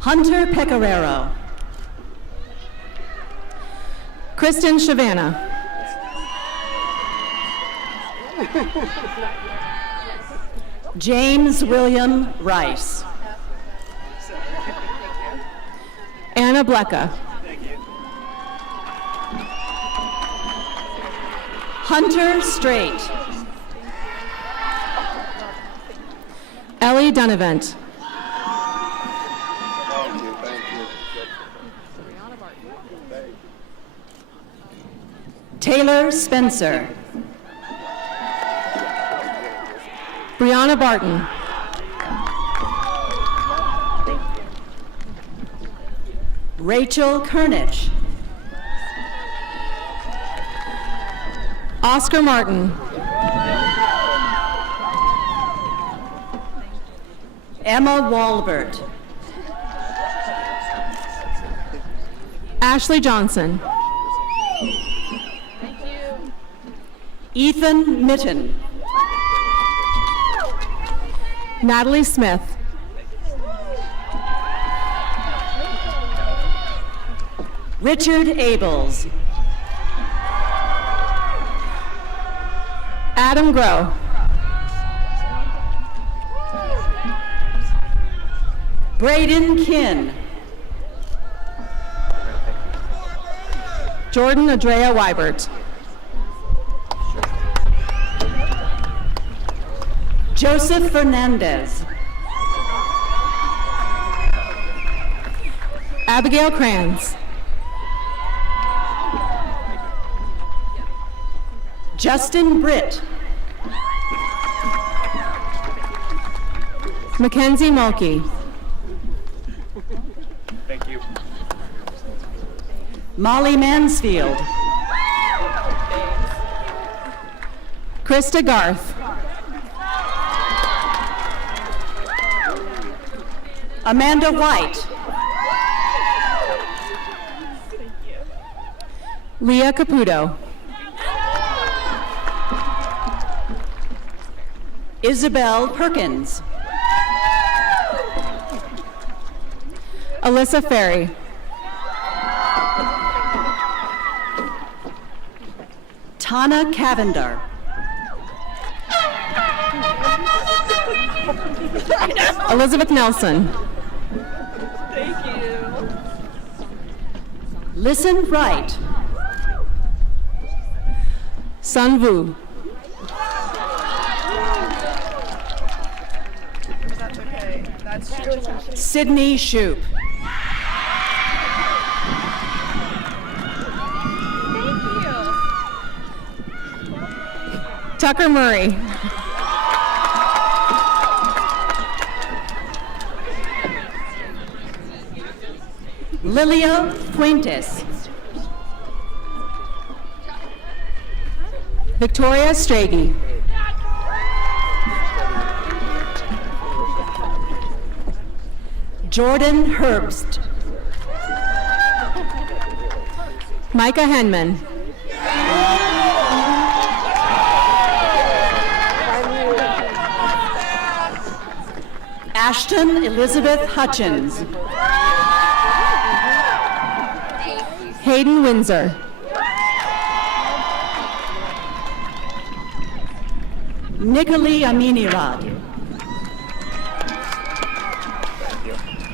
Hunter Pecoraro. Kristen Shavana. James William Rice. Anna Blecka. Hunter Strait. Ellie Dunavant. Taylor Spencer. Brianna Barton. Rachel Kernich. Oscar Martin. Emma Walbert. Ashley Johnson. Ethan Mitten. Natalie Smith. Richard Abels. Adam Groh. Braden Kinn. Jordan Adrea Wybert. Joseph Fernandez. Abigail Kranz. Justin Britt. Mackenzie Mulkey. Thank you. Molly Mansfield. Krista Garth. Amanda White. Leah Caputo. Isabel Perkins. Alyssa Ferry. Tana Cavender. Elizabeth Nelson. Thank you. Listen Wright. Sun Vu. That's okay. That's true. Sydney Shoup. Tucker Murray. Lilia Fuentes. Victoria Stragi. Jordan Herbst. Micah Henman. Ashton Elizabeth Hutchins. Hayden Windsor. Nikoli Aminirad.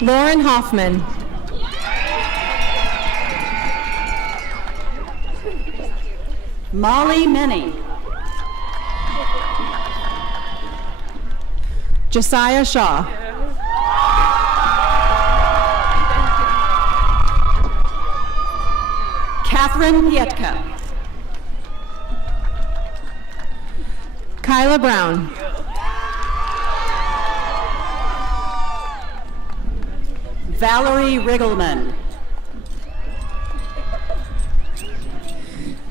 Lauren Hoffman. Molly Menny. Josiah Shaw. Catherine Pietka. Kyla Brown. Valerie Riggleman.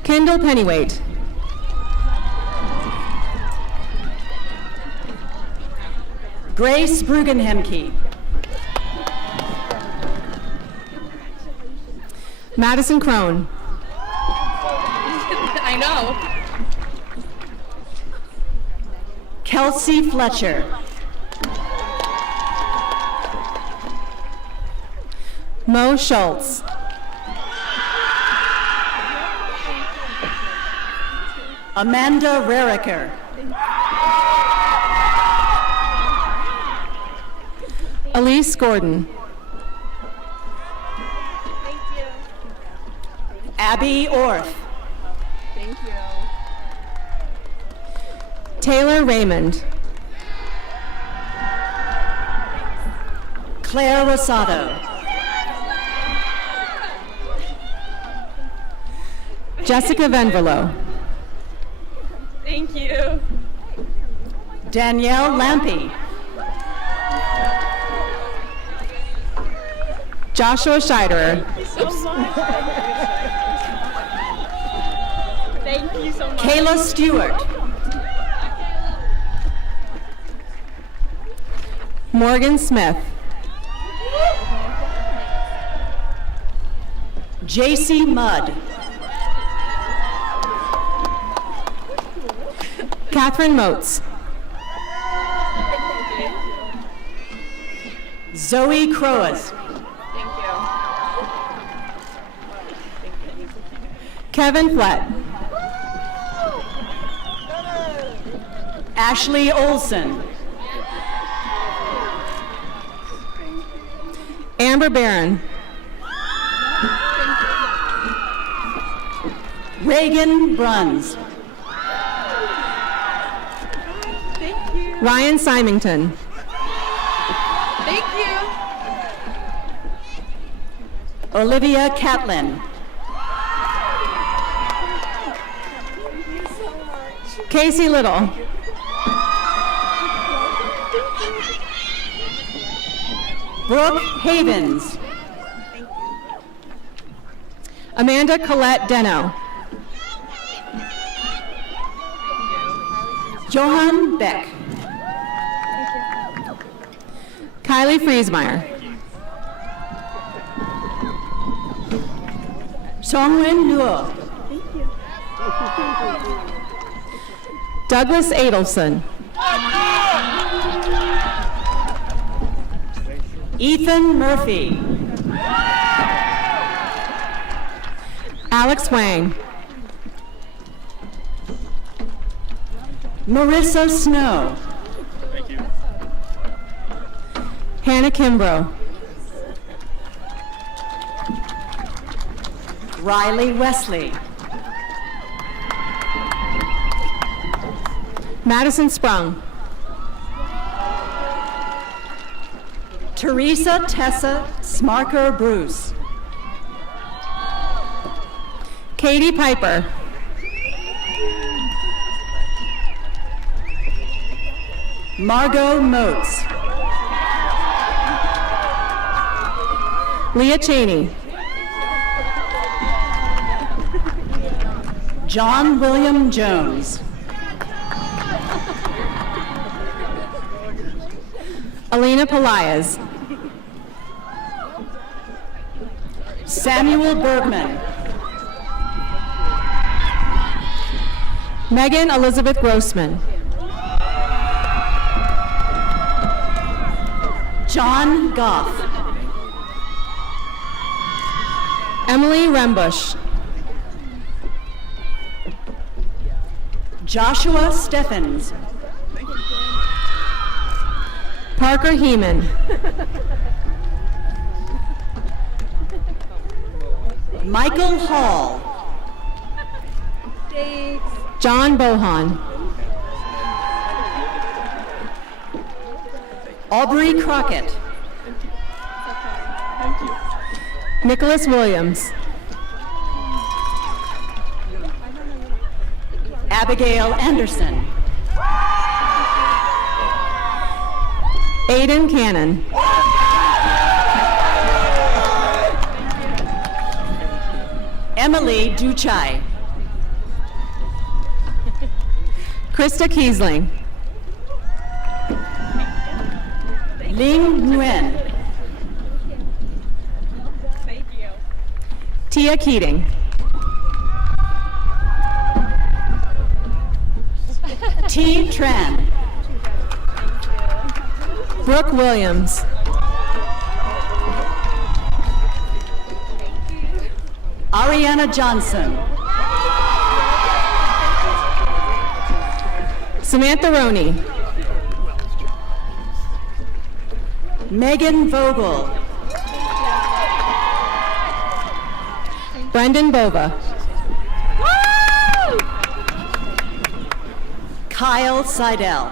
Kendall Pennyweight. Grace Brugenhemke. Madison Crone. I know. Kelsey Fletcher. Mo Schultz. Amanda Rariker. Elise Gordon. Abby Orth. Thank you. Taylor Raymond. Claire Rosado. Jessica Venverlo. Thank you. Danielle Lampy. Joshua Scheiderer. So much. Thank you so much. Kayla Stewart. Morgan Smith. JC Mudd. Catherine Motes. Zoe Croas. Thank you. Kevin Flett. Ashley Olson. Amber Barron. Reagan Bruns. Thank you. Ryan Symington. Thank you. Olivia Catlin. Thank you so much. Casey Little. Brooke Havens. Amanda Collette Deno. Johan Beck. Kylie Friesmeyer. Songwin Nuo. Douglas Adelson. Ethan Murphy. Alex Wang. Marissa Snow. Thank you. Hannah Kimbrough. Riley Wesley. Madison Sprung. Teresa Tessa Smarker Bruce. Katie Piper. Margot Motes. Leah Cheney. John William Jones. Alina Pelaez. Samuel Bergman. Megan Elizabeth Grossman. John Goff. Emily Rembush. Joshua Steffens. Parker Heeman. Michael Hall. Thanks. John Bohan. Aubrey Crockett. Thank you. Nicholas Williams. Abigail Anderson. Aiden Cannon. Emily Duchai. Krista Kiesling. Ling Nguyen. Thank you. Tia Keating. T. Tran. Brooke Williams. Ariana Johnson. Samantha Roney. Megan Vogel. Brendan Bova. Kyle Seidel.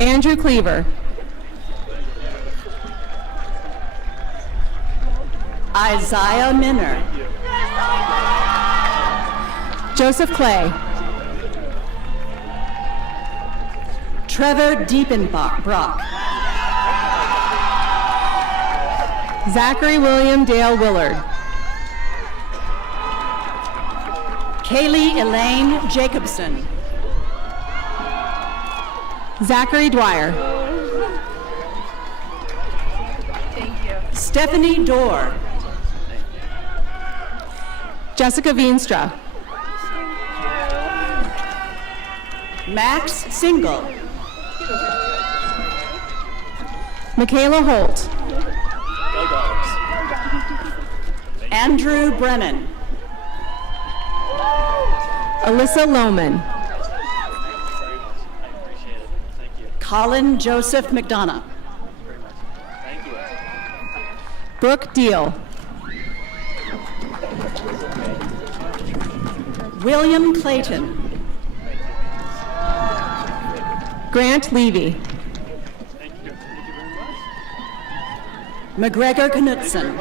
Andrew Cleaver. Isaiah Minner. Joseph Clay. Trevor Diepenbrock. Zachary William Dale Willard. Kaylee Elaine Jacobson. Zachary Dwyer. Thank you. Stephanie Dorr. Jessica Veenstra. Max Single. Michaela Holt. Go Dogs. Andrew Brennan. Alyssa Lohman. Very much. I appreciate it. Thank you. Colin Joseph McDonough. Very much. Thank you. Brooke Deal. William Clayton. Grant Levy. Thank you. Thank you very much. McGregor Knutson.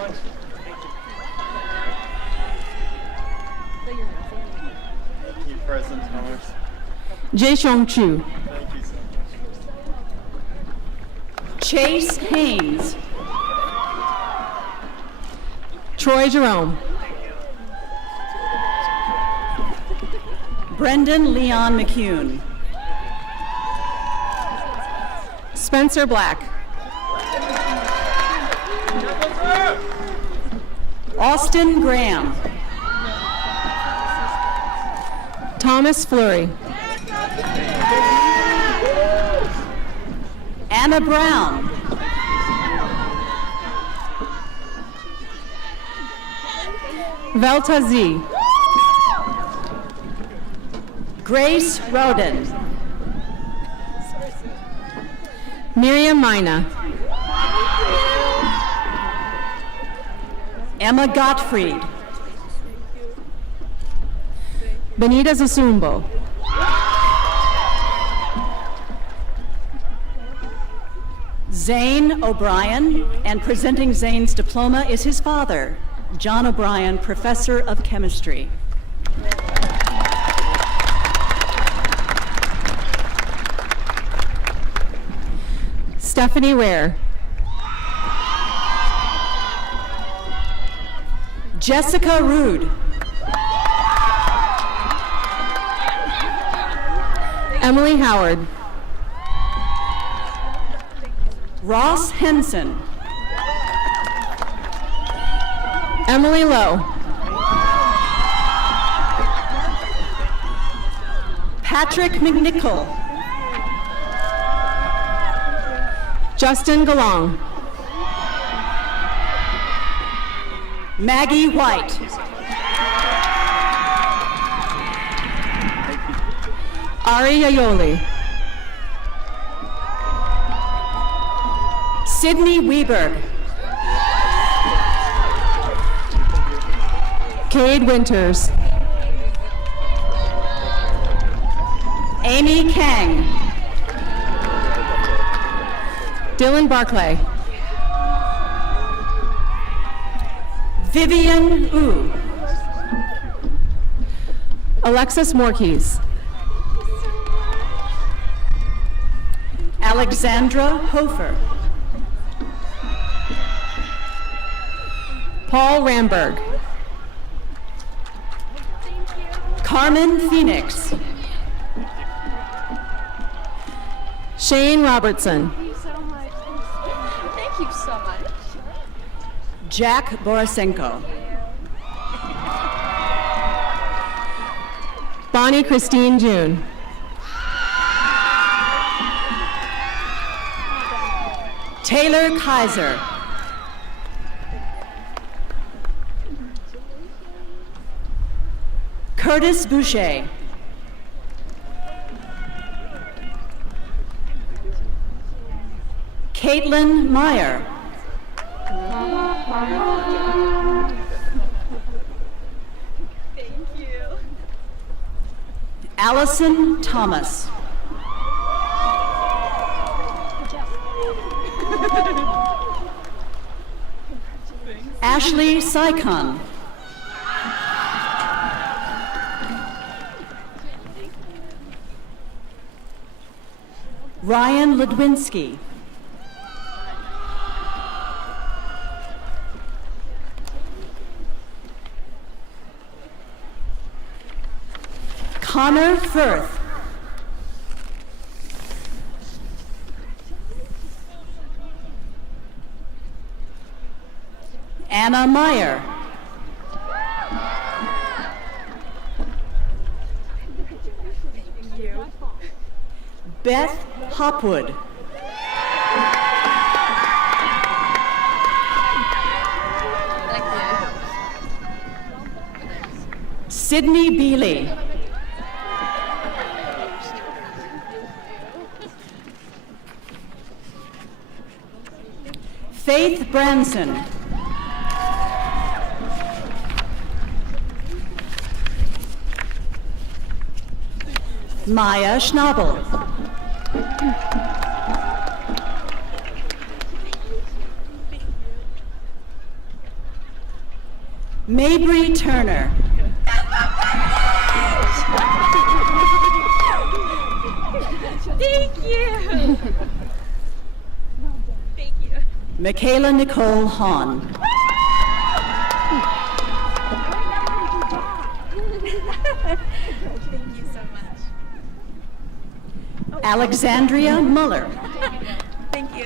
Thank you, President Thomas. Jae-Shong Chu. Thank you so much. Chase Haynes. Troy Jerome. Brendan Leon McCune. Spencer Black. Austin Graham. Thomas Fleury. Anna Brown. Velta Z. Grace Roden. Miriam Mina. Emma Gottfried. Benita Zasumbo. Zane O'Brien, and presenting Zane's diploma is his father, John O'Brien, Professor of Chemistry. Stephanie Ware. Jessica Rude. Emily Howard. Ross Henson. Emily Lowe. Patrick McNichol. Justin Galong. Maggie White. Ari Yayoli. Sydney Weberg. Cade Winters. Amy Kang. Dylan Barclay. Vivian Wu. Alexis Morkeys. Alexandra Hofer. Paul Ramberg. Carmen Phoenix. Shane Robertson. Thank you so much. Jack Borisenko. Bonnie Christine June. Taylor Kaiser. Curtis Boucher. Caitlin Meyer. Thank you. Allison Thomas. Ashley Sycon. Ryan Ludwinski. Connor Firth. Anna Meyer. Beth Hopwood. Sydney Bealey. Faith Branson. Maya Schnabel. Mabry Turner. Thank you. Thank you. Michaela Nicole Hahn. Thank you so much. Alexandria Muller. Thank you.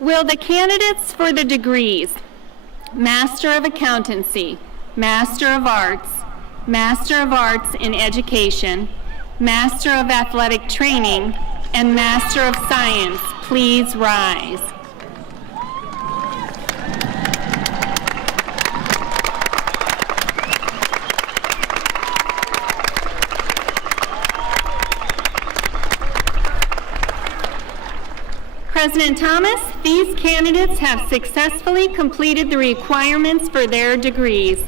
Will the candidates for the degrees Master of Accountancy, Master of Arts in Education, Master of Athletic Training, and Master of Science please rise? President Thomas, these candidates have successfully completed the requirements for their degrees.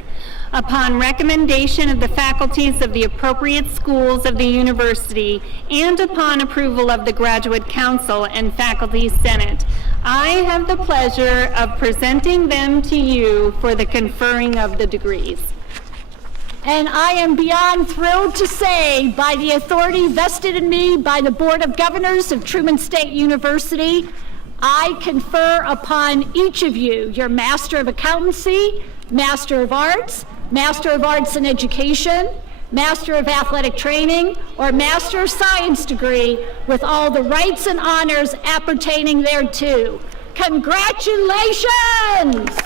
Upon recommendation of the faculties of the appropriate schools of the university and upon approval of the Graduate Council and Faculty Senate, I have the pleasure of presenting them to you for the conferring of the degrees. And I am beyond thrilled to say, by the authority vested in me by the Board of Governors of Truman State University, I confer upon each of you your Master of Accountancy, Master of Arts in Education, Master of Athletic Training, or Master of Science degree with all the rights and honors appertaining thereto. Congratulations!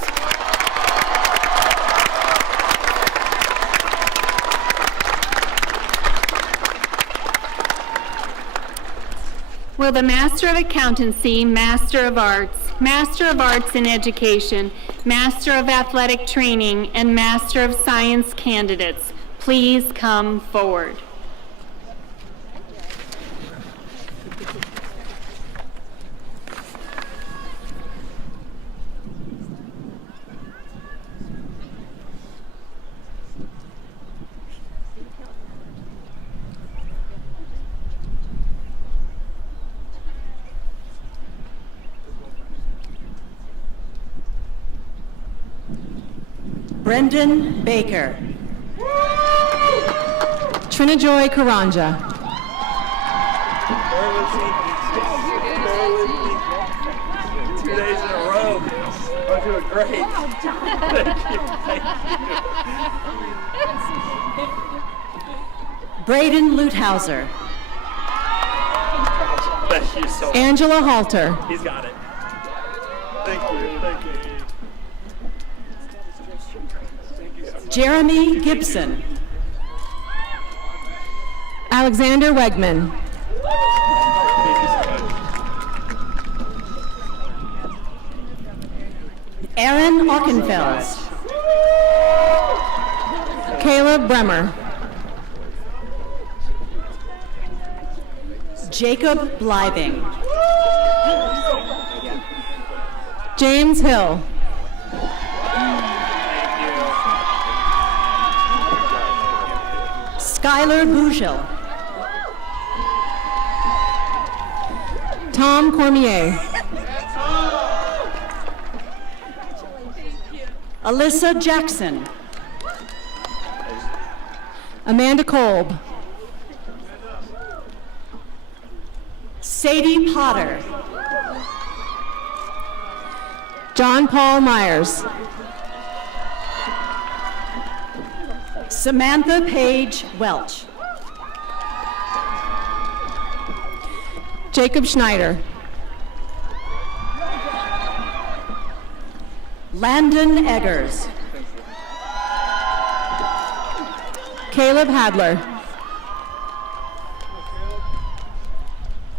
Will the Master of Accountancy, Master of Arts in Education, Master of Athletic Training, and Master of Science candidates please come forward? Brendan Baker. Trinajoy Karanja. Bear with me. 2 days in a row. I'm doing great. Thank you. Braden Luthauser. Thank you so much. Angela Halter. He's got it. Thank you. Thank you. Jeremy Gibson. Alexander Wegman. Aaron Ockenfels. Caleb Bremer. Jacob Bliving. James Hill. Skylar Bougel. Tom Cormier. Alyssa Jackson. Amanda Kolb. Sadie Potter. John Paul Myers. Samantha Page Welch. Jacob Schneider. Landon Eggers. Caleb Hadler.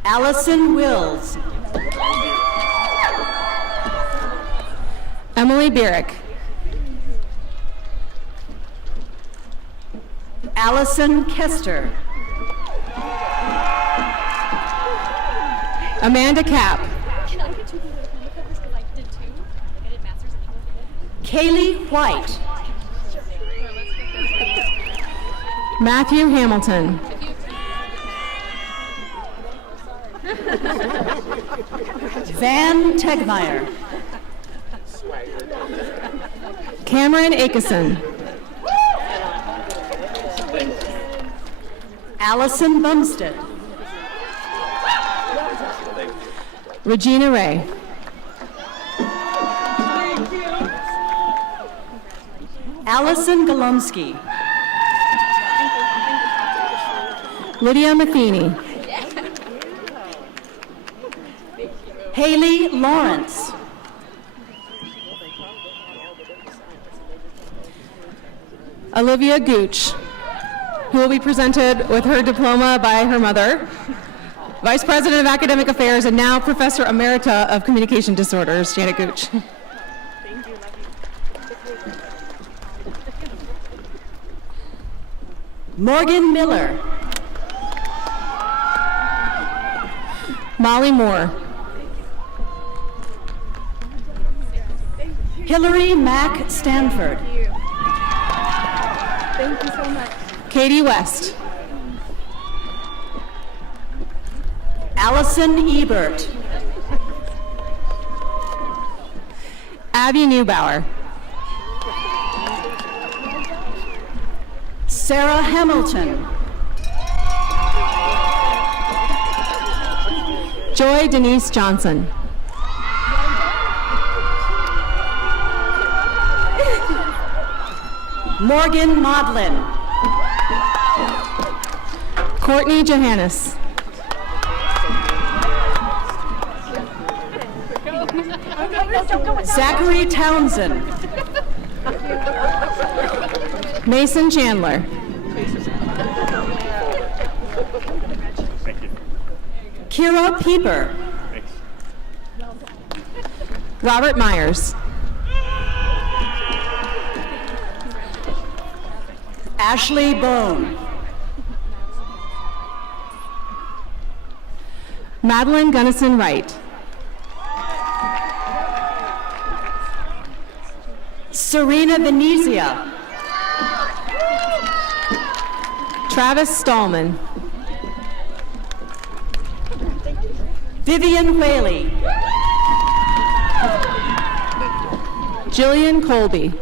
Allison Wills. Emily Bierrick. Allison Kester. Amanda Kapp. Kaylee White. Matthew Hamilton. Van Tegmeyer. Cameron Akeson. Allison Bumstead. Regina Ray. Allison Golomsky. Lydia Matheny. Haley Lawrence. Olivia Gooch, who will be presented with her diploma by her mother, Vice President of Academic Affairs and now Professor Emerita of Communication Disorders, Janet Gooch. Morgan Miller. Molly Moore. Hillary Mack Stanford. Thank you so much. Katie West. Allison Ebert. Abby Neubauer. Sarah Hamilton. Joy Denise Johnson. Morgan Modlin. Courtney Johannes. Zachary Townsend. Mason Chandler. Kira Pieper. Robert Myers. Ashley Bone. Madeline Gunnison Wright. Serena Venezia. Travis Stallman. Vivian Whaley. Jillian Colby.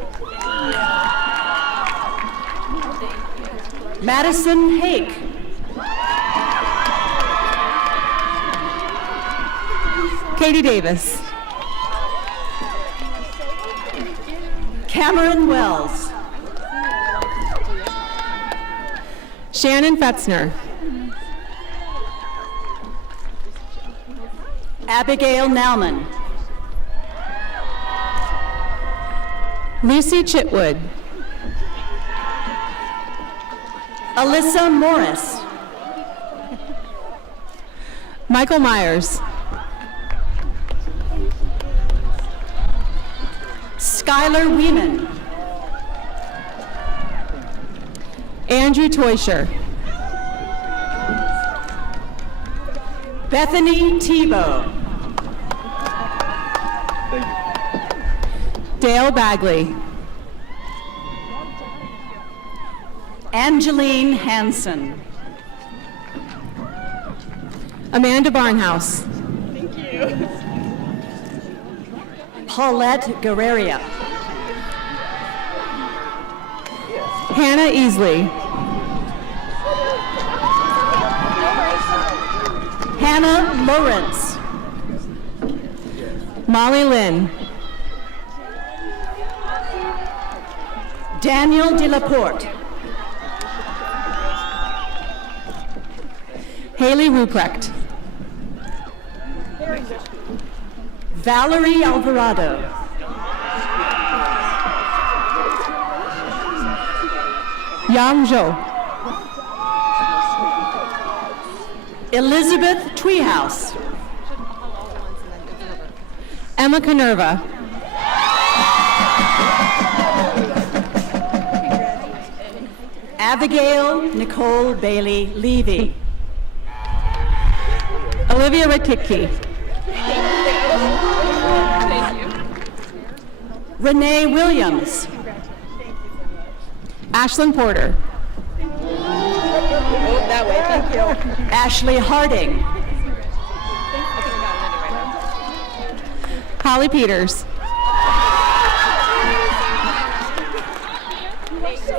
Madison Hake. Katie Davis. Cameron Wells. Shannon Fetzner. Abigail Nauman. Lucy Chitwood. Alyssa Morris. Michael Myers. Skylar Weeman. Andrew Teuscher. Bethany Tebow. Dale Bagley. Angeline Hansen. Amanda Barnhouse. Paulette Guerrera. Hannah Easley. Hannah Lawrence. Molly Lynn. Daniel Delaporte. Haley Ruprecht. Valerie Alvarado. Yang Zhou. Elizabeth Treehouse. Emma Canerva. Abigail Nicole Bailey Levy. Olivia Rakicki. Renee Williams. Ashlyn Porter. That way, thank you. Ashley Harding. Holly Peters.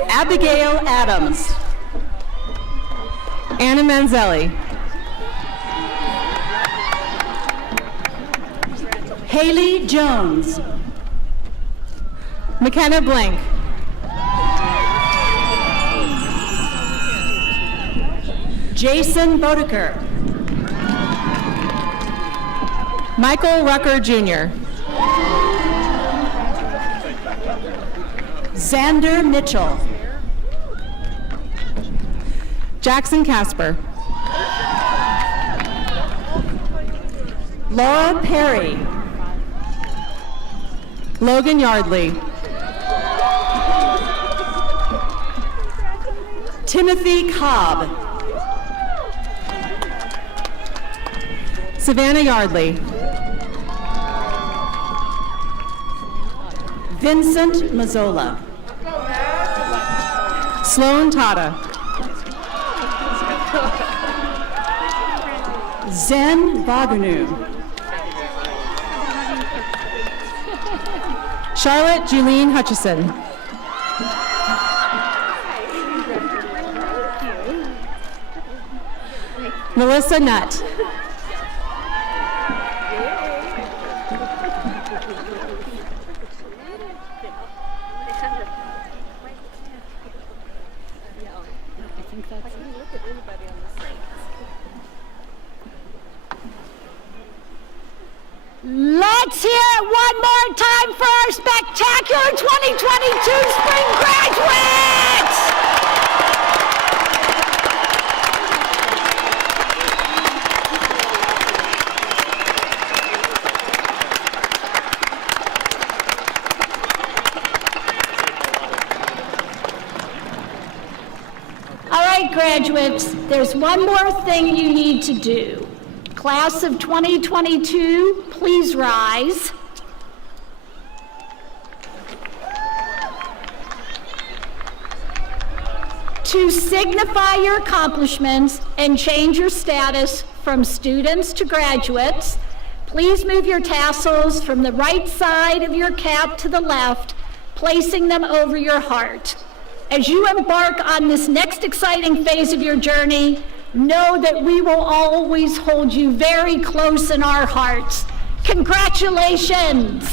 Abigail Adams. Anna Manzelli. Haley Jones. McKenna Blank. Jason Bodeker. Michael Rucker Jr. Xander Mitchell. Jackson Casper. Laura Perry. Logan Yardley. Timothy Cobb. Savannah Yardley. Vincent Mazzola. Sloan Tata. Zen Baganu. Charlotte Julene Hutchison. Melissa Nutt. Let's hear it one more time for our spectacular 2022 spring graduates! All right, graduates, there's one more thing you need to do. Class of 2022, please rise. To signify your accomplishments and change your status from students to graduates, please move your tassels from the right side of your cap to the left, placing them over your heart. As you embark on this next exciting phase of your journey, know that we will always hold you very close in our hearts. Congratulations!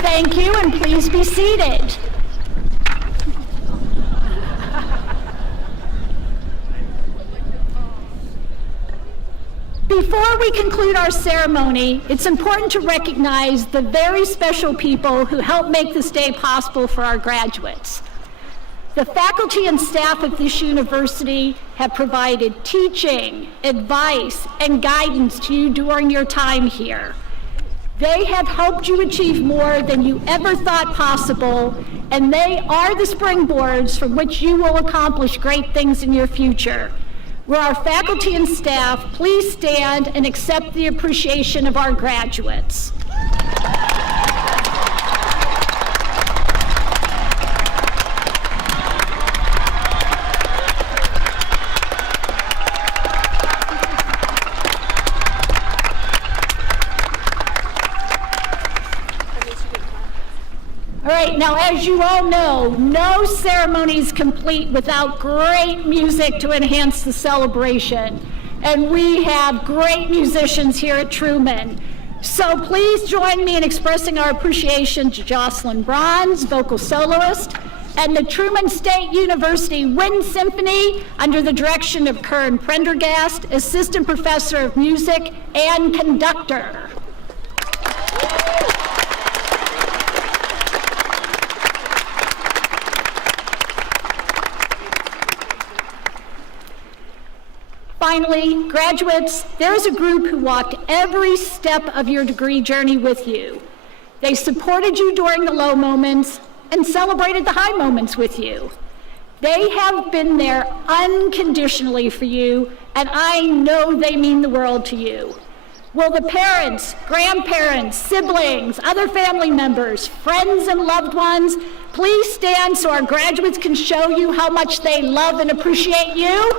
Thank you, and please be seated. Before we conclude our ceremony, it's important to recognize the very special people who help make this day possible for our graduates. The faculty and staff of this university have provided teaching, advice, and guidance to you during your time here. They have helped you achieve more than you ever thought possible, and they are the springboards from which you will accomplish great things in your future. Will our faculty and staff please stand and accept the appreciation of our graduates? All right, now as you all know, no ceremony is complete without great music to enhance the celebration. And we have great musicians here at Truman. So please join me in expressing our appreciation to Jocelyn Bronze, vocal soloist, and the Truman State University Wind Symphony under the direction of Kern Prendergast, Assistant Professor of Music and Conductor. Finally, graduates, there is a group who walked every step of your degree journey with you. They supported you during the low moments and celebrated the high moments with you. They have been there unconditionally for you, and I know they mean the world to you. Will the parents, grandparents, siblings, other family members, friends, and loved ones please stand so our graduates can show you how much they love and appreciate you?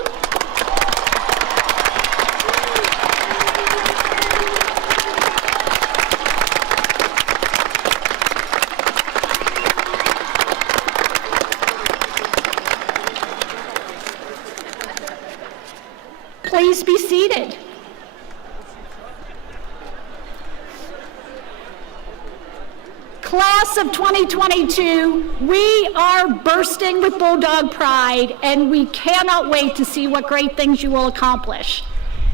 Please be seated. Class of 2022, we are bursting with Bulldog pride, and we cannot wait to see what great things you will accomplish.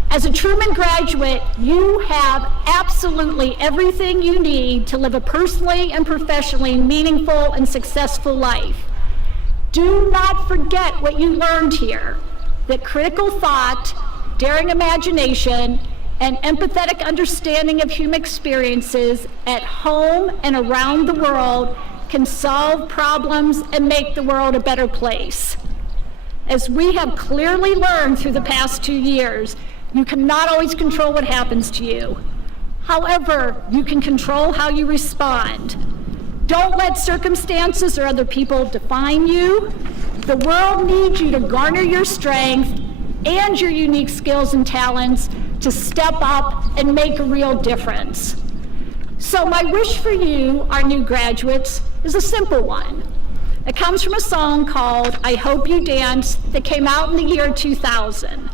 As a Truman graduate, you have absolutely everything you need to live a personally and professionally meaningful and successful life. Do not forget what you learned here, that critical thought, daring imagination, and empathetic understanding of human experiences at home and around the world can solve problems and make the world a better place. As we have clearly learned through the past 2 years, you cannot always control what happens to you. However, you can control how you respond. Don't let circumstances or other people define you. The world needs you to garner your strength and your unique skills and talents to step up and make a real difference. So my wish for you, our new graduates, is a simple one. It comes from a song called I Hope You Dance that came out in the year 2000.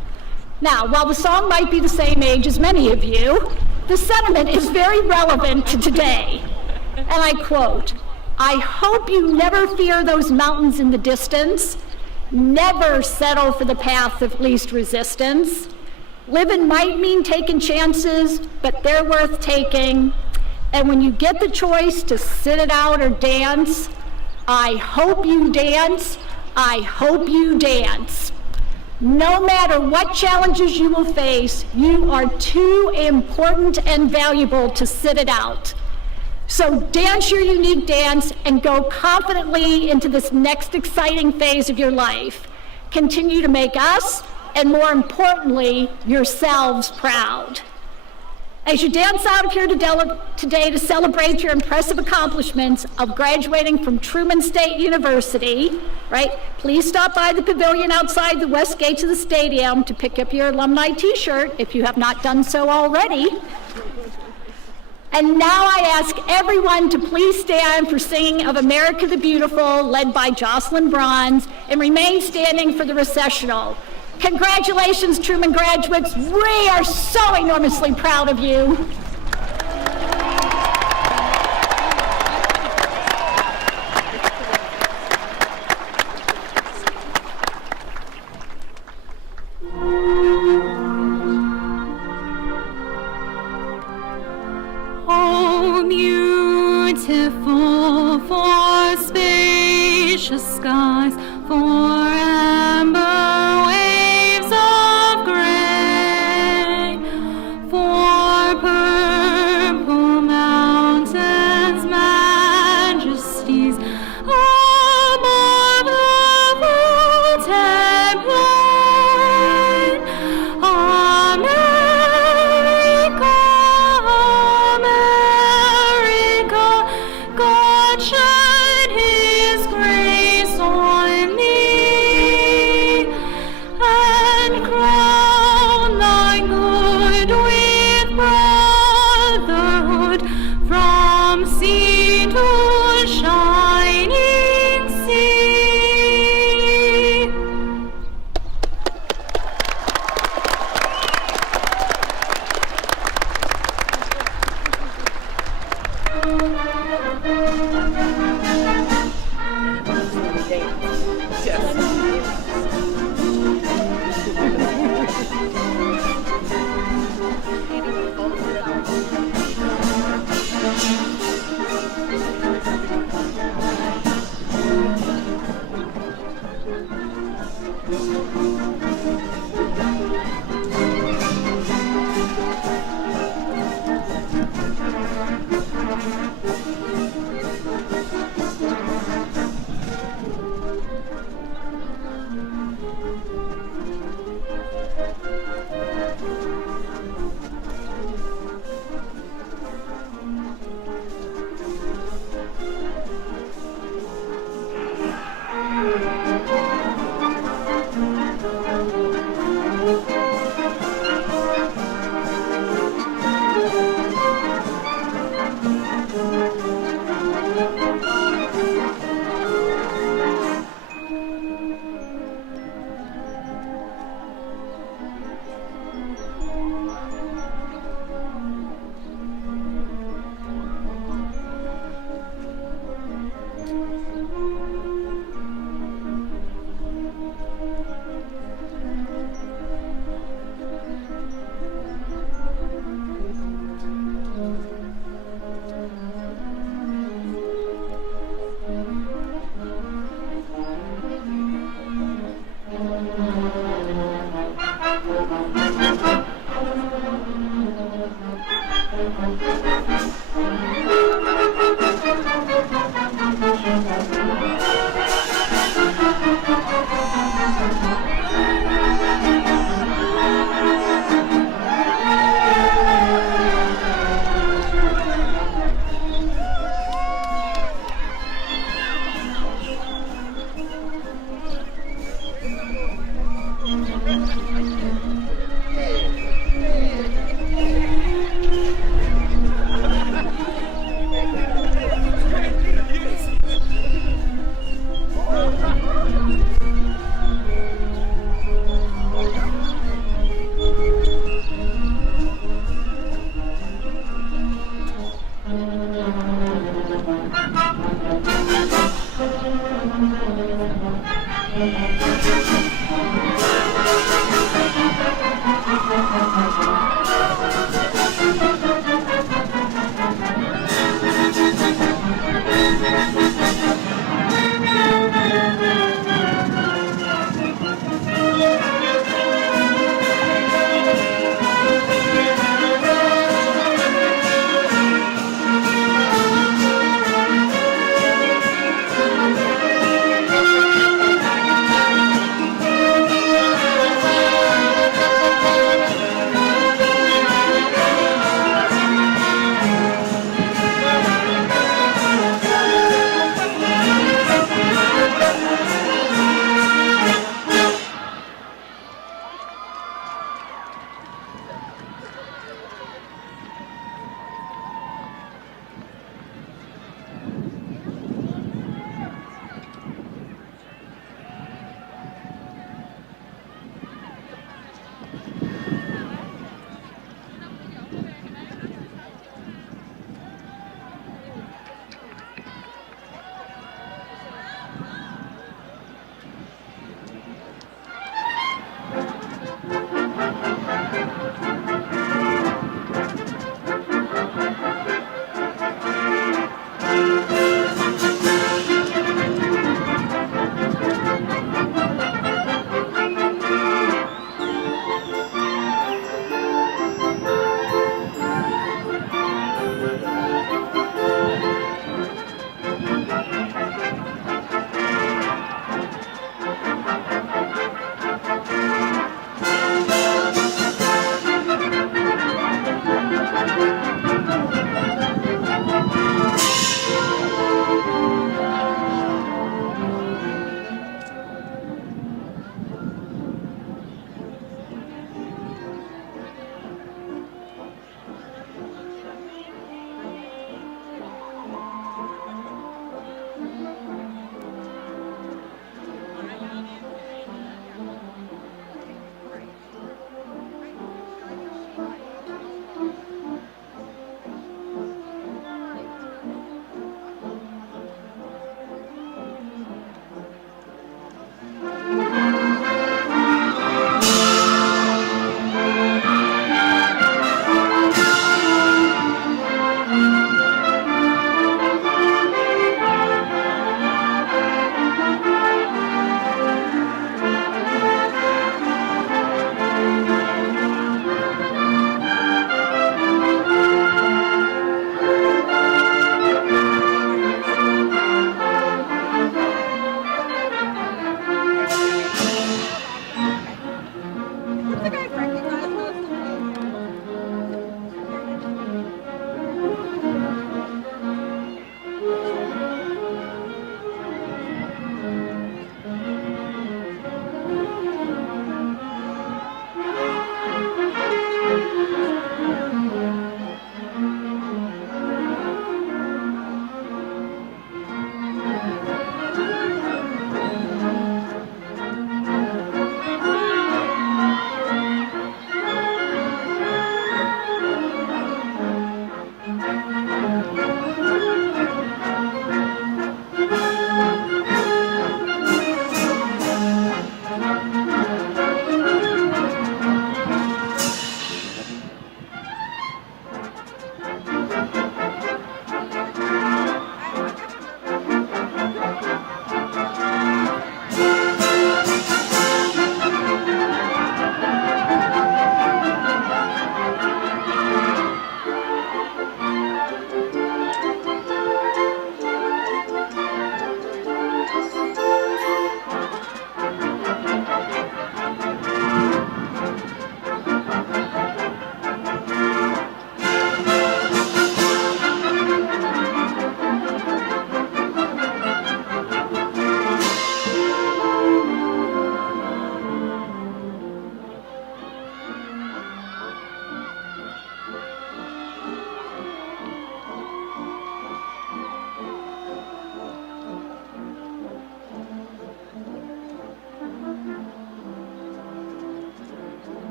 Now, while the song might be the same age as many of you, the sentiment is very relevant to today. And I quote, I hope you never fear those mountains in the distance. Never settle for the path of least resistance. Living might mean taking chances, but they're worth taking. And when you get the choice to sit it out or dance, I hope you dance. I hope you dance. No matter what challenges you will face, you are too important and valuable to sit it out. So dance your unique dance and go confidently into this next exciting phase of your life. Continue to make us, and more importantly, yourselves proud. As you dance out of here today to celebrate your impressive accomplishments of graduating from Truman State University, right? Please stop by the pavilion outside the west gates of the stadium to pick up your alumni t-shirt if you have not done so already. And now I ask everyone to please stand for singing of America the Beautiful, led by Jocelyn Bronze, and remain standing for the recessional. Congratulations, Truman graduates. We are so enormously proud of you. too beautiful for spacious skies, for amber waves of gray, for purple mountains, majesties above the vaulted plain. America, America, God shed His grace on thee, and crown thy good with brotherhood from sea to shining sea.